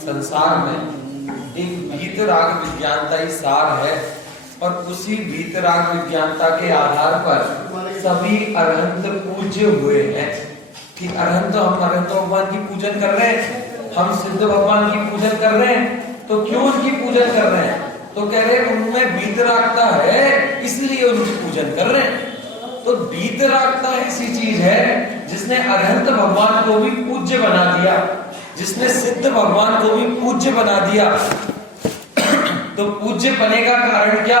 संसार में एक वीतराग विज्ञानता ही सार है और उसी वीतराग विज्ञानता के आधार पर सभी अरहंत पूज्य हुए हैं। कि अरहंत, हम अरहंत भगवान की पूजन कर रहे हैं, हम सिद्ध भगवान की पूजन कर रहे हैं, तो क्यों उनकी पूजन कर रहे हैं? तो कह रहे हैं उनमें वीतरागता है इसलिए उनकी पूजन कर रहे हैं। तो वीतरागता ऐसी चीज है जिसने अरहंत भगवान को भी पूज्य बना दिया, जिसने सिद्ध भगवान को भी पूज्य बना दिया। तो पूज्य पने का कारण क्या?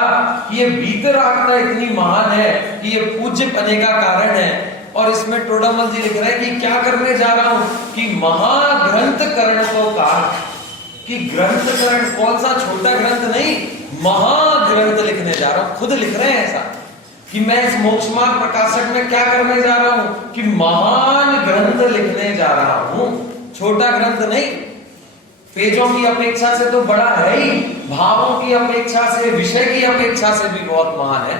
ये वीतरागता इतनी महान है कि ये पूज्य पने का कारण है। और इसमें टोडामल जी लिख रहे हैं कि क्या करने जा रहा हूं कि महाग्रंथकरण को कहा कि ग्रंथकरण कौन सा छोटा ग्रंथ नहीं, महाग्रंथ लिखने जा रहा हूं। खुद लिख रहे हैं ऐसा कि मैं इस मोक्ष मार्ग प्रकाशक में क्या करने जा रहा हूं कि महान ग्रंथ लिखने जा रहा हूं, छोटा ग्रंथ नहीं। पेजों की अपेक्षा से तो बड़ा है ही, भावों की अपेक्षा से, विषय की अपेक्षा से भी बहुत महान है।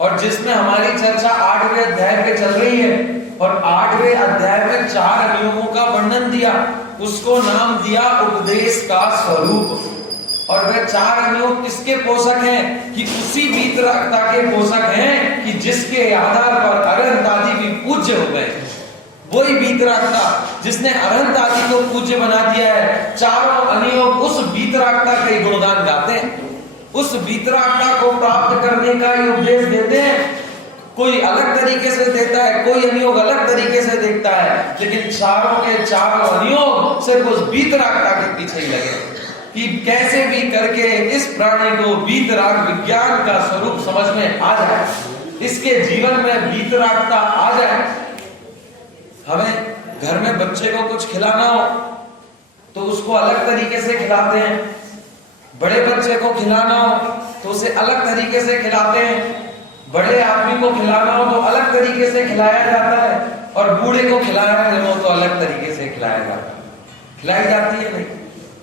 और जिसमें हमारी चर्चा 8वें अध्याय पे चल रही है और 8वें अध्याय में 4 नियमों का वर्णन दिया, उसको नाम दिया उपदेश का स्वरूप। और वह 4 नियम किसके पोषक हैं कि उसी वीतरागता के पोषक हैं कि जिसके आधार पर अरहंत आदि भी पूज्य हो गए। वही वीतरागता जिसने अरहंत आदि को पूज्य बना दिया है। चारों अनियोग उस वीतरागता के गुणगान गाते हैं, उस वीतरागता को प्राप्त करने का ही उपदेश देते हैं। कोई अलग तरीके से देता है, कोई अनियोग अलग तरीके से देखता है, लेकिन चारों के चारों अनियोग सिर्फ उस वीतरागता के पीछे ही लगे कि कैसे भी करके इस प्राणी को वीतराग विज्ञान का स्वरूप समझ में आ जाए, इसके जीवन में वीतरागता आ जाए। हमें घर में बच्चे को कुछ खिलाना हो तो उसको अलग तरीके से खिलाते हैं, बड़े बच्चे को खिलाना हो तो उसे अलग तरीके से खिलाते हैं, बड़े आदमी को खिलाना हो तो अलग तरीके से खिलाया जाता है, और बूढ़े को खिलाना हो तो अलग तरीके से खिलाया जाता है। खिलाई जाती है नहीं,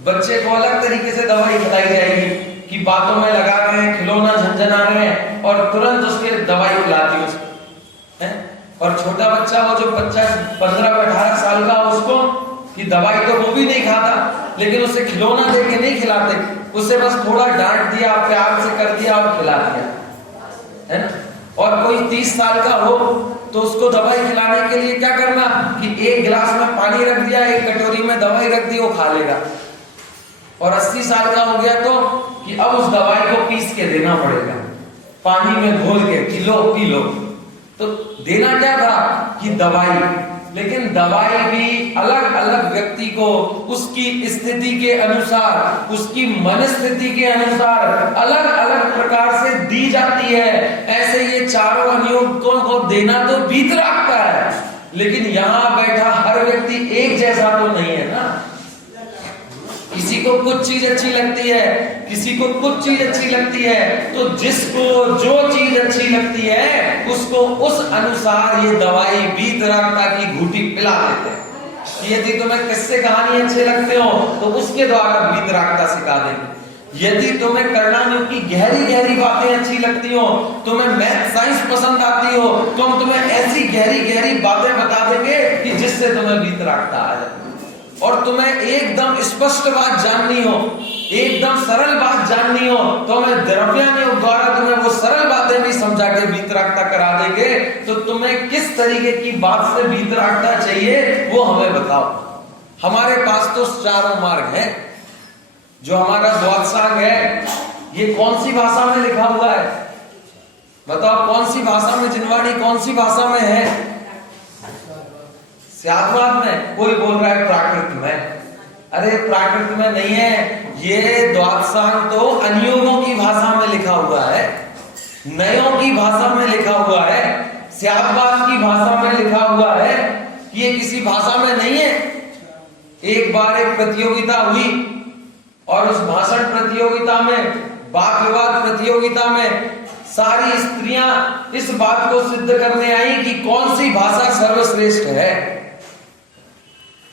बच्चे को अलग तरीके से दवाई खिलाई जाएगी कि बातों में लगा रहे हैं, खिलौना झंझना रहे हैं और तुरंत उसके दवाई खिलाती उसको है। और छोटा बच्चा वो जो 15-18 साल का उसको कि दवाई तो वो भी नहीं खाता, लेकिन उसे खिलौना देके नहीं खिलाते, उसे बस थोड़ा डांट दिया, प्यार से कर दिया और खिला दिया है ना। और कोई 30 साल का हो तो उसको दवाई खिलाने के लिए क्या करना कि एक गिलास में पानी रख दिया, एक कटोरी में दवाई रख दी, वो खा लेगा। और 80 साल का हो गया तो कि अब उस दवाई को पीस के देना पड़ेगा, पानी में घोल के पी लो। तो देना क्या था कि दवाई, लेकिन दवाई भी अलग अलग व्यक्ति को उसकी स्थिति के अनुसार, उसकी मनस्थिति के अनुसार अलग अलग प्रकार से दी जाती है। ऐसे ये चारों अनियोगों को देना तो वीतरागता है, लेकिन यहां बैठा हर व्यक्ति एक जैसा तो नहीं है ना। किसी को कुछ चीज अच्छी लगती है, किसी को कुछ चीज अच्छी लगती है, तो जिसको जो चीज अच्छी लगती है उसको उस अनुसार ये दवाई वीतरागता की घूंटी पिला देते हैं। यदि तुम्हें किस्से कहानी अच्छे लगते हो तो उसके द्वारा वीतरागता सिखा देंगे। यदि तुम्हें करुणानिधि की गहरी गहरी बातें अच्छी लगती हो, तुम्हें मैथ साइंस पसंद आती हो, तो हम तुम्हें ऐसी गहरी गहरी बातें बता देंगे कि जिससे तुम्हें वीतरागता आ जाए। और तुम्हें एकदम स्पष्ट बात जाननी हो, एकदम सरल बात जाननी हो, तो हमें द्रव्यानियोग द्वारा तुम्हें वो सरल बातें भी समझा के वीतरागता करा देंगे। तो तुम्हें किस तरीके की बात से वीतरागता चाहिए वो हमें बताओ। हमारे पास तो चारों मार्ग हैं। जो हमारा द्वादशांग है ये कौन सी भाषा में लिखा हुआ है? बताओ कौन सी भाषा में, जिनवाणी कौन सी भाषा में है? स्याद्वाद में। कोई बोल रहा है प्राकृत में। अरे प्राकृत में नहीं है, ये द्वादशांग तो अनियोगों की भाषा में लिखा हुआ है, नयों की भाषा में लिखा हुआ है, स्याद्वाद की भाषा में लिखा हुआ है। ये किसी भाषा में नहीं है। एक बार एक प्रतियोगिता हुई और उस भाषण प्रतियोगिता में, वाद विवाद प्रतियोगिता में सारी स्त्रियां इस बात को सिद्ध करने आई कि कौन सी भाषा सर्वश्रेष्ठ है।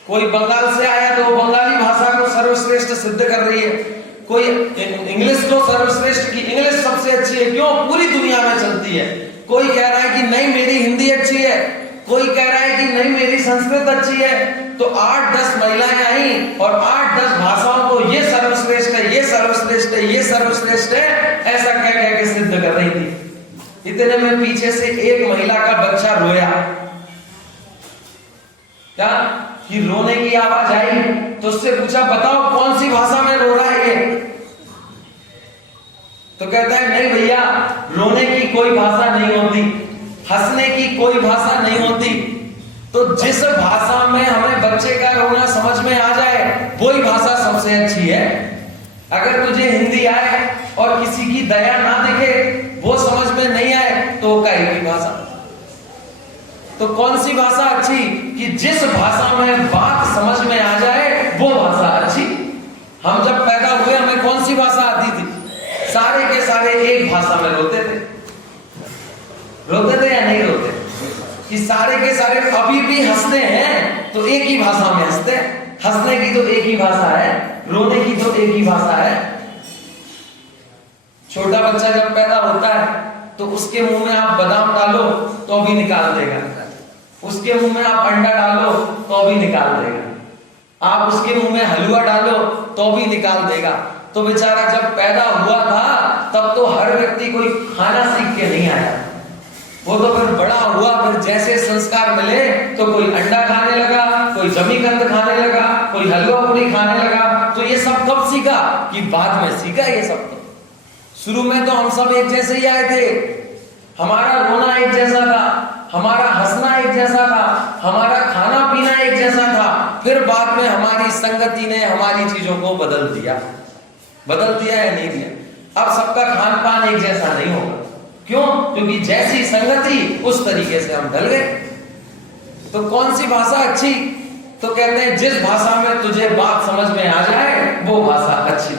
कोई बंगाल से आया तो वो बंगाली भाषा को सर्वश्रेष्ठ सिद्ध कर रही है, कोई इंग्लिश को सर्वश्रेष्ठ की इंग्लिश सबसे अच्छी है, क्यों पूरी दुनिया में चलती है। कोई कह रहा है कि नहीं मेरी हिंदी अच्छी है, कोई कह रहा है कि नहीं मेरी संस्कृत अच्छी है, तो 8-10 महिलाएं आई और 8-10 भाषाओं को ये सर्वश्रेष्ठ है, ये सर्वश्रेष्ठ है, ये सर्वश्रेष्ठ है, ऐसा कह कह के सिद्ध कर रही थी। इतने में पीछे से एक महिला का बच्चा रोया। क्या कि रोने की आवाज आई, तो उससे पूछा बताओ कौन सी भाषा में रो रहा है ये? तो कहता है नहीं भैया, रोने की कोई भाषा नहीं होती, हंसने की कोई भाषा नहीं होती, तो जिस भाषा में हमें बच्चे का रोना समझ में आ जाए वही भाषा सबसे अच्छी है। अगर तुझे हिंदी आए और किसी की दया ना दिखे, वो समझ में नहीं आए, तो वो कई भी भाषा। तो कौन सी भाषा अच्छी? कि जिस भाषा में बात समझ में आ जाए वो भाषा अच्छी। हम जब पैदा हुए हमें कौन सी भाषा आती थी? सारे के सारे एक भाषा में रोते थे। रोते थे या नहीं रोते? कि सारे के सारे अभी भी हंसते हैं तो एक ही भाषा में हंसते हैं। हंसने की तो एक ही भाषा है, रोने की तो एक ही भाषा है। छोटा बच्चा जब पैदा होता है तो उसके मुंह में आप बादाम डालो तो भी निकाल देगा, उसके मुंह में आप अंडा डालो तो भी निकाल देगा, आप उसके मुंह में हलवा डालो तो भी निकाल देगा। तो बेचारा जब पैदा हुआ था तब तो हर व्यक्ति कोई खाना सीख के नहीं आया, वो तो फिर बड़ा हुआ, फिर जैसे संस्कार मिले तो कोई अंडा खाने लगा, कोई जमीकंद खाने लगा, कोई हलवा पूरी खाने लगा। तो ये सब कब सीखा? कि बाद में सीखा ये सब। तो शुरू में तो हम सब एक जैसे ही आए थे, हमारा रोना एक जैसा था, हमारा हंसना एक जैसा था, हमारा खाना पीना एक जैसा था। फिर बाद में हमारी संगति ने हमारी चीजों को बदल दिया। बदल दिया या नहीं दिया? अब सबका खान पान एक जैसा नहीं होगा। क्यों? क्योंकि जैसी संगति उस तरीके से हम ढल गए। तो कौन सी भाषा अच्छी? तो कहते हैं जिस भाषा में तुझे बात समझ में आ जाए वो भाषा अच्छी।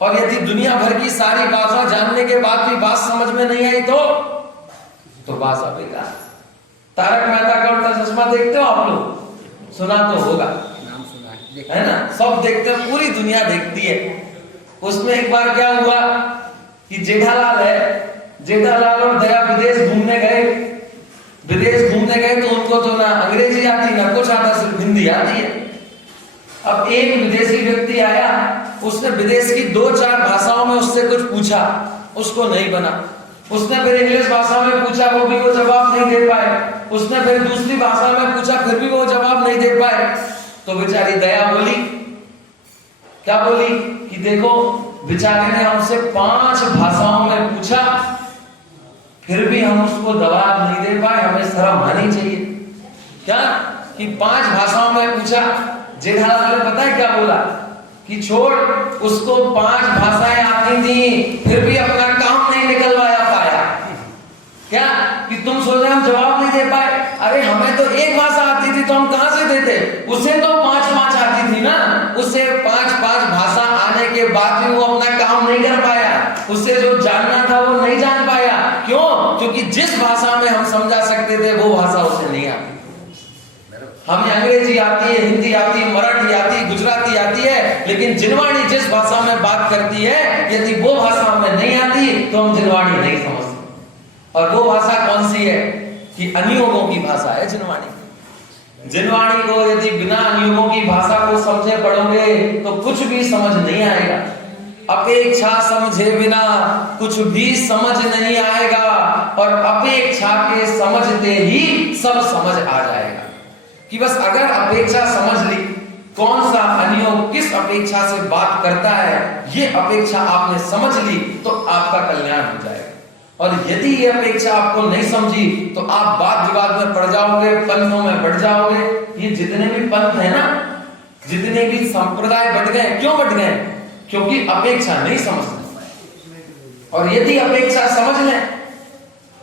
और यदि दुनिया भर की सारी भाषा जानने के बाद भी बात समझ में नहीं आई तो भाषा बेकार। तारक मेहता का उल्टा चश्मा देखते हो आप लोग? सुना तो होगा, नाम सुना है ना? सब देखते हैं, पूरी दुनिया देखती है। उसमें एक बार क्या हुआ कि जेठालाल है, जेठालाल और दया विदेश घूमने गए। विदेश घूमने गए तो उनको तो ना अंग्रेजी आती ना कुछ आता, सिर्फ हिंदी आती है। अब एक विदेशी व्यक्ति आया, उसने विदेश की 2-4 भाषाओं में उससे कुछ पूछा, उसको नहीं बना। उसने फिर इंग्लिश भाषा में पूछा, वो भी वो जवाब नहीं दे पाए। उसने फिर दूसरी भाषा में पूछा, फिर भी वो जवाब नहीं दे पाए। तो बेचारी दया बोली, क्या बोली? कि देखो बेचारे ने हमसे 5 भाषाओं में पूछा, फिर भी हम उसको जवाब नहीं दे पाए, हमें शर्म आनी चाहिए। क्या? कि 5 भाषाओं में पूछा। जेठालाल ने पता है क्या बोला? कि छोड़, उसको 5 भाषाएं आती थी, फिर भी अपना काम नहीं निकलवाया पाया। क्या? कि तुम सोच रहे हम जवाब नहीं दे पाए? अरे हमें तो एक भाषा आती थी तो हम कहां से देते? उसे तो 5-5 आती थी ना। उसे 5-5 भाषा आने के बाद भी वो अपना काम नहीं कर पाया। उसे जो जानना था वो नहीं जान पाया। क्यों? क्योंकि जिस भाषा में हम समझा सकते थे वो भाषा उसे नहीं आती। हमें अंग्रेजी आती है, हिंदी आती है, मराठी आती है, गुजराती आती है, लेकिन जिनवाणी जिस भाषा में बात करती है, यदि वो भाषा हमें नहीं आती तो हम जिनवाणी नहीं समझते। और वो भाषा कौन सी है? कि अनियोगों की भाषा है जिनवाणी। जिनवाणी को यदि बिना अनियोगों की भाषा को समझे पढ़ोगे तो कुछ भी समझ नहीं आएगा। अपेक्षा समझे बिना कुछ भी समझ नहीं आएगा, और अपेक्षा के समझते ही सब समझ आ जाएगा। कि बस अगर अपेक्षा समझ ली, कौन सा अनियोग किस अपेक्षा से बात करता है, ये अपेक्षा आपने समझ ली तो आपका कल्याण हो जाएगा। और यदि ये अपेक्षा आपको नहीं समझी तो आप वाद विवाद में पड़ जाओगे, पंथों में बढ़ जाओगे। ये जितने भी पंथ है ना, जितने भी संप्रदाय बढ़ गए, क्यों बढ़ गए? क्योंकि अपेक्षा नहीं समझते। और यदि अपेक्षा समझ लें,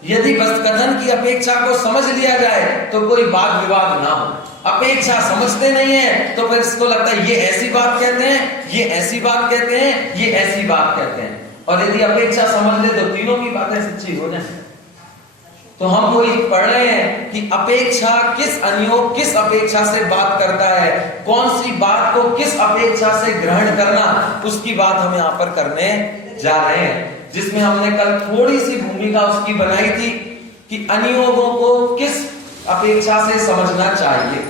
यदि वस्तुकथन की अपेक्षा को समझ लिया जाए तो कोई वाद विवाद ना हो। अपेक्षा समझते नहीं है तो फिर इसको लगता है ये ऐसी बात कहते हैं, ये ऐसी बात कहते हैं, ये ऐसी बात कहते हैं। और यदि अपेक्षा समझ ले तो तीनों की बातें सच्ची हो जाए। तो हम वही पढ़ रहे हैं कि अपेक्षा किस अनियोग किस अपेक्षा से बात करता है, कौन सी बात को किस अपेक्षा से ग्रहण करना, उसकी बात हम यहाँ पर करने जा रहे हैं। जिसमें हमने कल थोड़ी सी भूमिका उसकी बनाई थी कि अनियोगों को किस अपेक्षा से समझना चाहिए।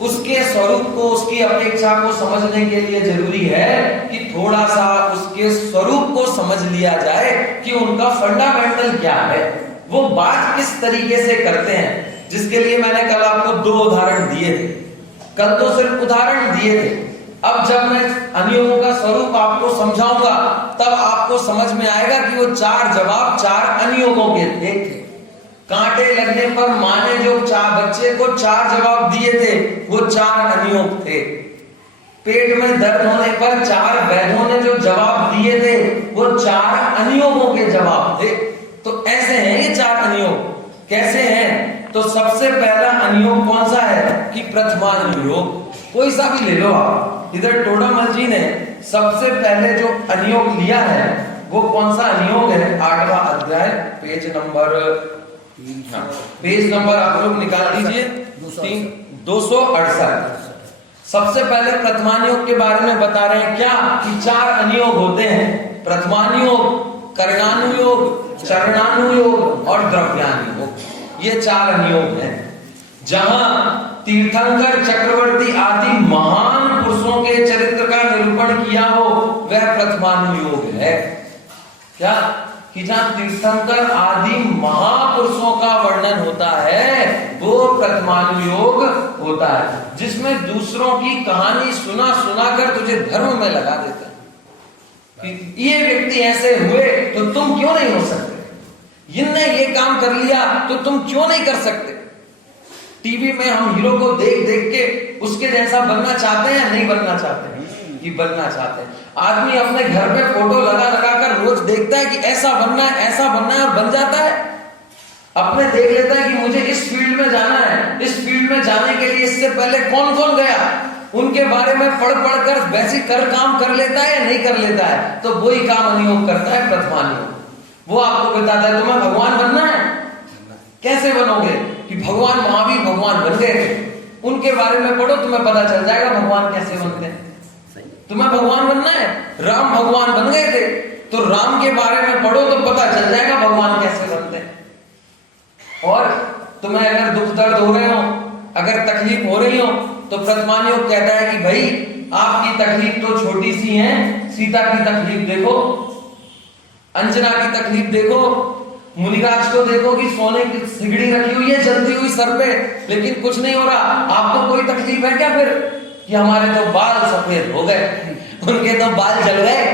उसके स्वरूप को, उसकी अपेक्षा को समझने के लिए जरूरी है कि थोड़ा सा उसके स्वरूप को समझ लिया जाए कि उनका फंडामेंटल क्या है, वो बात किस तरीके से करते हैं, जिसके लिए मैंने कल आपको 2 उदाहरण दिए थे। कल तो सिर्फ उदाहरण दिए थे। अब जब मैं अनियमों का स्वरूप आपको समझाऊंगा तब आपको समझ में आएगा कि वो 4 जवाब 4 अनियमों के थे। कांटे लगने पर मां ने जो 4 बच्चे को 4 जवाब दिए थे वो 4 अनियोग थे। पेट में दर्द होने पर 4 वैद्यों ने जो जवाब दिए थे वो 4 अनियोगों के जवाब थे। तो ऐसे हैं ये 4 अनियोग। कैसे हैं? तो सबसे पहला अनियोग कौन सा है कि प्रथमानुयोग। कोई सा भी ले लो आप। इधर टोडामल जी ने सबसे पहले जो अनियोग लिया है वो कौन सा अनियोग है? 8वां अध्याय, पेज नंबर आप लोग निकाल दीजिए 268। सबसे पहले प्रथमानुयोग के बारे में बता रहे हैं क्या कि 4 अनियोग होते हैं। प्रथमानुयोग, करणानुयोग, चरणानुयोग और द्रव्यानुयोग। ये 4 अनियोग हैं। जहां तीर्थंकर, चक्रवर्ती आदि महान पुरुषों के चरित्र का निरूपण किया हो वह प्रथमानुयोग है। क्या कि जहां तीर्थंकर आदि महापुरुषों का वर्णन होता है वो प्रथमानुयोग होता है, जिसमें दूसरों की कहानी सुना कर तुझे धर्म में लगा देता है कि ये व्यक्ति ऐसे हुए तो तुम क्यों नहीं हो सकते, इनने ये काम कर लिया तो तुम क्यों नहीं कर सकते। टीवी में हम हीरो को देख के उसके जैसा बनना चाहते हैं, नहीं बनना चाहते हैं कि बनना चाहते हैं। आदमी अपने घर पे फोटो लगा कर रोज देखता है कि ऐसा बनना है और बन जाता है। अपने देख लेता है कि मुझे इस फील्ड में जाना है, इस फील्ड में जाने के लिए इससे पहले कौन गया, उनके बारे में पढ़ कर वैसे काम कर लेता है या नहीं कर लेता है। तो वही काम अनियोग करता है प्रथमानुयोग। वो आपको बताता है तुम्हें भगवान बनना है, कैसे बनोगे कि भगवान महावीर भगवान बन गए थे, उनके बारे में पढ़ो तुम्हें पता चल जाएगा भगवान कैसे बनते हैं। तुम्हें भगवान बनना है, राम भगवान बन गए थे तो राम के बारे में पढ़ो तो पता चल जाएगा भगवान कैसे बनते हैं। और तुम्हें अगर दुख दर्द हो रहे हो, अगर तकलीफ हो रही हो तो प्रथमानुयोग कहता है कि भाई आपकी तकलीफ तो छोटी सी है, सीता की तकलीफ देखो, अंजना की तकलीफ देखो, मुनिराज को देखो कि सोने की सिगड़ी रखी हुई है जलती हुई सर पे, लेकिन कुछ नहीं हो रहा। आपको कोई तकलीफ है क्या फिर कि हमारे तो बाल सफेद हो गए, उनके तो बाल जल गए,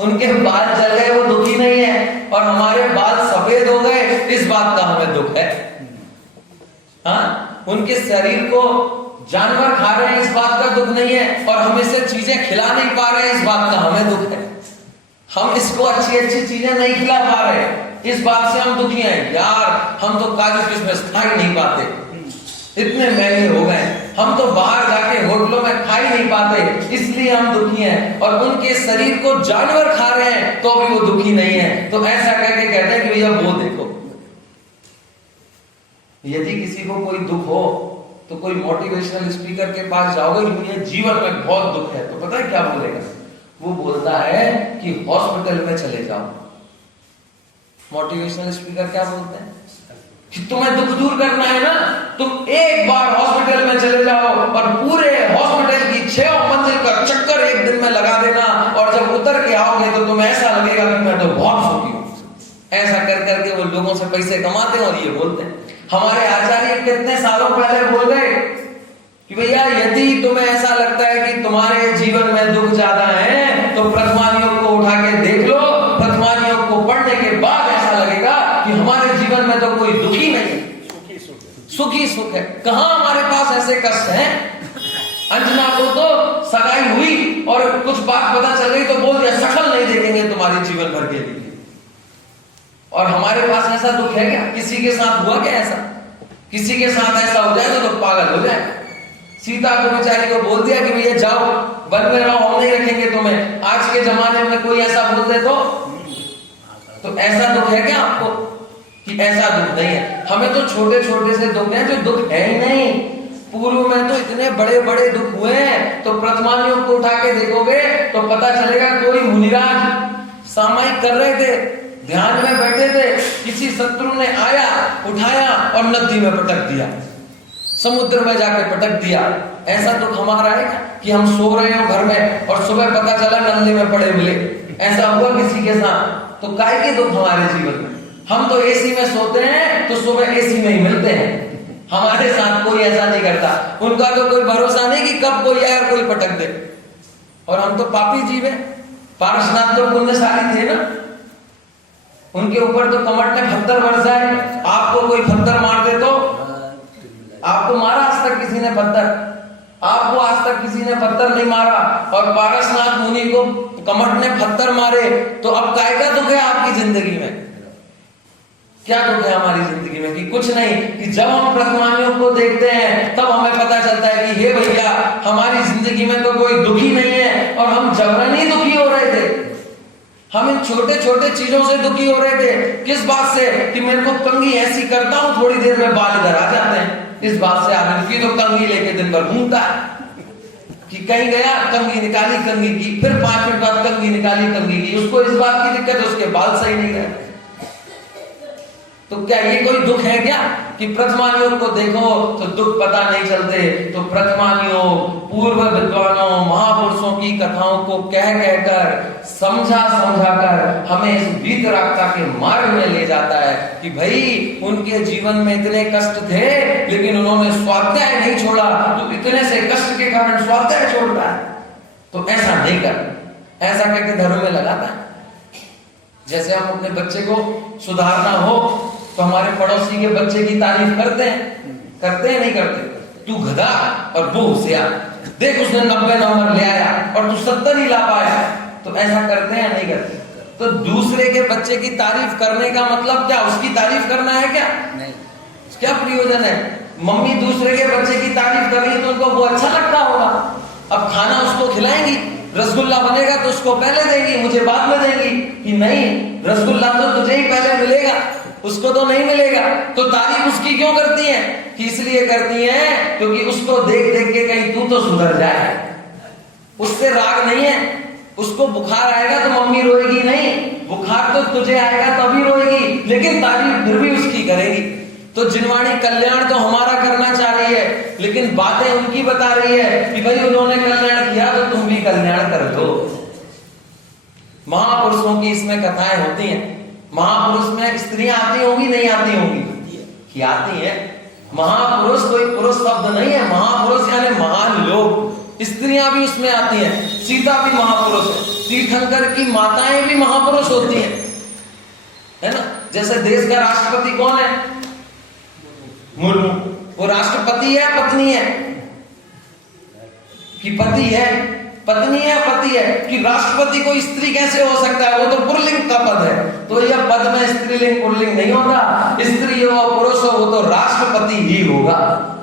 उनके बाल जल गए वो दुखी नहीं है, और हमारे बाल सफेद हो गए इस बात का हमें दुख है। हाँ, उनके शरीर को जानवर खा रहे हैं इस बात का दुख नहीं है, और हम इसे चीजें खिला नहीं पा रहे हैं इस बात का हमें दुख है। हम इसको अच्छी चीजें नहीं खिला पा रहे, इस बात से हम दुखी हैं। यार हम तो काजू किशमिश खा ही नहीं पाते, इतने महंगे हो गए, हम तो बाहर जाके होटलों में खा ही नहीं पाते, इसलिए हम दुखी हैं। और उनके शरीर को जानवर खा रहे हैं तो भी वो दुखी नहीं है। तो ऐसा करके कहते हैं कि भैया वो देखो, यदि किसी को कोई दुख हो तो कोई मोटिवेशनल स्पीकर के पास जाओगे कि मुझे जीवन में बहुत दुख है, तो पता है क्या बोलेगा? वो बोलता है कि हॉस्पिटल में चले जाओ। मोटिवेशनल स्पीकर क्या बोलते हैं कि तुम्हें दुख दूर करना है ना, तुम एक बार हॉस्पिटल में चले जाओ और पूरे हॉस्पिटल की 6 मंजिल का चक्कर एक दिन में लगा देना, और जब उतर के आओगे तो तुम्हें ऐसा लगेगा कि मैं तो बहुत सुखी हूं। ऐसा कर करके वो लोगों से पैसे कमाते हैं और ये बोलते हैं। हमारे आचार्य कितने सालों पहले बोल गए कि भैया यदि तुम्हें ऐसा लगता है कि तुम्हारे जीवन में दुख ज्यादा है तो प्रथमानुयोग को उठा के देख लो। प्रथमानुयोग को पढ़ने के बाद ऐसा लगेगा कि हमारे जीवन में तो कोई दुखी नहीं, सुखी सुख है। कहां हमारे पास ऐसे कष्ट हैं? अंजना को तो सगाई हुई और कुछ बात पता चल गई तो बोल दिया शक्ल नहीं देखेंगे तुम्हारे जीवन भर के लिए। और हमारे पास ऐसा दुख है क्या? किसी के साथ हुआ क्या ऐसा? किसी के साथ ऐसा हो जाए तो पागल हो जाए। सीता को बेचारी को बोल दिया कि भैया जाओ वन में रहो, हम नहीं रखेंगे तुम्हें। आज के जमाने में कोई ऐसा बोल दे तो ऐसा दुख है क्या आपको कि ऐसा दुख नहीं है? हमें तो छोटे छोटे से दुख हैं जो दुख है ही नहीं। पूर्व में तो इतने बड़े बड़े दुख हुए हैं। तो प्रथमानुयोग को उठा के देखोगे तो पता चलेगा कोई मुनिराज सामायिक कर रहे थे, ध्यान में बैठे थे, किसी शत्रु ने आया उठाया और नदी में पटक दिया। समुद्र में जाके पटक दिया। ऐसा दुख हमारा है कि हम सो रहे हो घर में और सुबह पता चला नल्ले में पड़े मिले? ऐसा हुआ किसी के साथ? तो काय के दुख हमारे जीवन में? हम तो एसी में सोते हैं तो सुबह एसी में ही मिलते हैं। हमारे साथ कोई ऐसा नहीं करता। उनका तो कोई भरोसा नहीं कि कब कोई आए और कोई पटक दे। और हम तो पापी जीव हैं। पारसनाथ तो पुण्यशाली थे ना, उनके ऊपर तो कमट ने पत्थर बरसाए। आपको कोई पत्थर मार दे तो आपको मारा आज तक किसी ने पत्थर? आपको आज तक किसी ने पत्थर नहीं मारा। और पारसनाथ मुनि को कमट ने पत्थर मारे, तो अब काय का दुख है आपकी जिंदगी में? क्या दुख है हमारी जिंदगी में? कि कुछ नहीं, कि जब हम प्रतिमानियों को देखते हैं तब हमें पता चलता है कि हे भैया, हमारी जिंदगी में तो कोई दुखी नहीं है और हम जबरन ही दुखी हो रहे थे। हम इन छोटे छोटे चीजों से दुखी हो रहे थे। किस बात से? कि मेरे को कंघी ऐसी करता हूं, थोड़ी देर में बाल इधर आ जाते हैं। इस बात से आदमी की तो कंघी लेके दिन भर घूमता है कि कहीं गया कंघी निकाली कंघी की, फिर 5 मिनट बाद कंघी निकाली कंघी की। उसको इस बात की दिक्कत है उसके बाल सही नहीं गए। तो क्या ये कोई दुख है क्या कि प्रतिमानियों को देखो तो दुख पता नहीं चलते? तो प्रतिमानियों, पूर्व विद्वानों, महापुरुषों की कथाओं को कह कहकर समझा कर हमें इस वीतरागता के मार्ग में ले जाता है कि भाई उनके जीवन में इतने कष्ट थे लेकिन उन्होंने स्वाध्याय नहीं छोड़ा। तो इतने से कष्ट के कारण स्वाध्याय छोड़ता है, तो ऐसा नहीं कर। ऐसा कहकर धर्म में लगाता है। जैसे हम अपने बच्चे को सुधारना हो तो हमारे पड़ोसी के बच्चे की तारीफ करते हैं नहीं करते? तू गधा और वो होशियार, देख उसने 90 नंबर ले आया और तू 70 ही ला पाया। तो ऐसा करते हैं नहीं करते? तो दूसरे के बच्चे की तारीफ करने का मतलब क्या? उसकी तारीफ करना है क्या? नहीं। क्या प्रयोजन है? मम्मी दूसरे के बच्चे की तारीफ कर रही तो उनको वो अच्छा लगता होगा। अब खाना उसको खिलाएंगी, रसगुल्ला बनेगा तो उसको पहले देंगी, मुझे बाद में देंगी। कि नहीं, रसगुल्ला तो तुझे ही पहले मिलेगा, उसको तो नहीं मिलेगा। तो तारीफ उसकी क्यों करती है? कि इसलिए करती है क्योंकि उसको देख देख के कहीं तू तो सुधर जाए। उससे राग नहीं है। उसको बुखार आएगा तो मम्मी रोएगी नहीं, बुखार तो तुझे आएगा तभी रोएगी, लेकिन तारीफ फिर भी उसकी करेगी। तो जिनवाणी कल्याण तो हमारा करना चाह रही है, लेकिन बातें उनकी बता रही है कि भाई उन्होंने कल्याण किया तो तुम भी कल्याण कर दो। महापुरुषों की इसमें कथाएं होती हैं। महापुरुष में स्त्रियां आती होंगी नहीं आती होंगी? कि आती है। महापुरुष कोई पुरुष शब्द नहीं है, महापुरुष यानी महान लोग। स्त्रियां भी उसमें आती हैं। सीता भी महापुरुष है, तीर्थंकर की माताएं भी महापुरुष होती हैं, है ना? जैसे देश का राष्ट्रपति कौन है? मुर्मू। वो राष्ट्रपति है पत्नी है? कि पति है, पत्नी है, पति है? कि राष्ट्रपति को स्त्री कैसे हो सकता है? वो तो पुल्लिंग का पद है। तो यह पद में स्त्रीलिंग पुल्लिंग नहीं होता। स्त्री हो पुरुष हो, वो तो राष्ट्रपति ही होगा।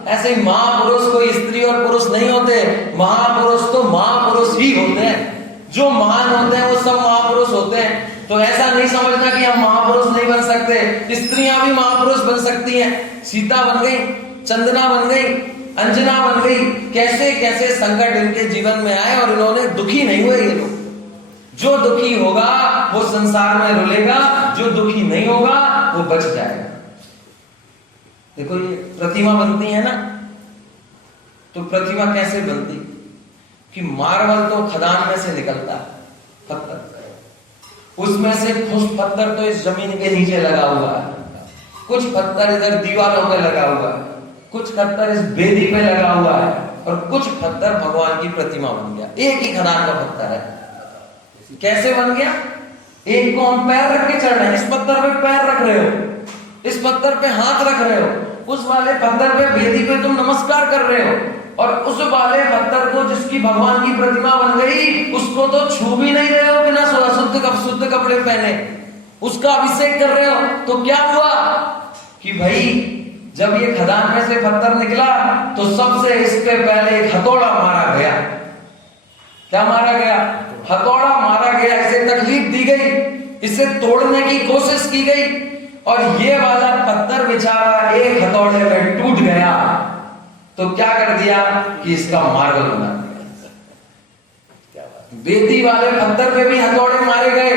ऐसे ही महापुरुष कोई स्त्री और पुरुष नहीं होते। महापुरुष तो महापुरुष ही होते हैं। जो महान होते हैं वो सब महापुरुष होते हैं। तो ऐसा नहीं समझना कि हम महापुरुष नहीं बन सकते। स्त्रियां भी महापुरुष बन सकती हैं। सीता बन गई, चंदना बन गई, अंजना बन गई। कैसे कैसे संकट इनके जीवन में आए और इन्होंने दुखी नहीं हुए ये लोग। जो दुखी होगा वो संसार में रुलेगा, जो दुखी नहीं होगा वो बच जाएगा। देखो ये प्रतिमा बनती है ना, तो प्रतिमा कैसे बनती? कि मार्बल तो खदान में से निकलता है, पत्थर, उसमें से कुछ पत्थर तो इस जमीन के नीचे लगा हुआ है, कुछ पत्थर इधर दीवारों पे लगा हुआ है, कुछ पत्थर इस बेदी पे लगा हुआ है, और कुछ पत्थर भगवान की प्रतिमा बन गया। एक ही खदान का पत्थर है। कैसे बन गया? एक को हम पैर रख के चढ़ रहे हैं, इस पत्थर पे पैर रख रहे हो, इस पत्थर पे हाथ रख रहे हो, उस वाले पत्थर पे बेदी पे तुम नमस्कार कर रहे हो, और उस वाले पत्थर को जिसकी भगवान की प्रतिमा बन गई उसको तो छू भी नहीं रहे हो बिना शुद्ध कपड़े पहने, उसका अभिषेक कर रहे हो। तो क्या हुआ कि भाई जब ये खदान में से पत्थर निकला तो सबसे इस पे पहले एक हथौड़ा मारा गया। क्या मारा गया? हथौड़ा मारा गया। इसे तकलीफ दी गई, इसे तोड़ने की कोशिश की गई, और ये वाला पत्थर बेचारा एक हथौड़े में टूट गया। तो क्या कर दिया कि इसका मार्बल बना दिया। बेदी वाले पत्थर पे भी हथौड़े मारे गए,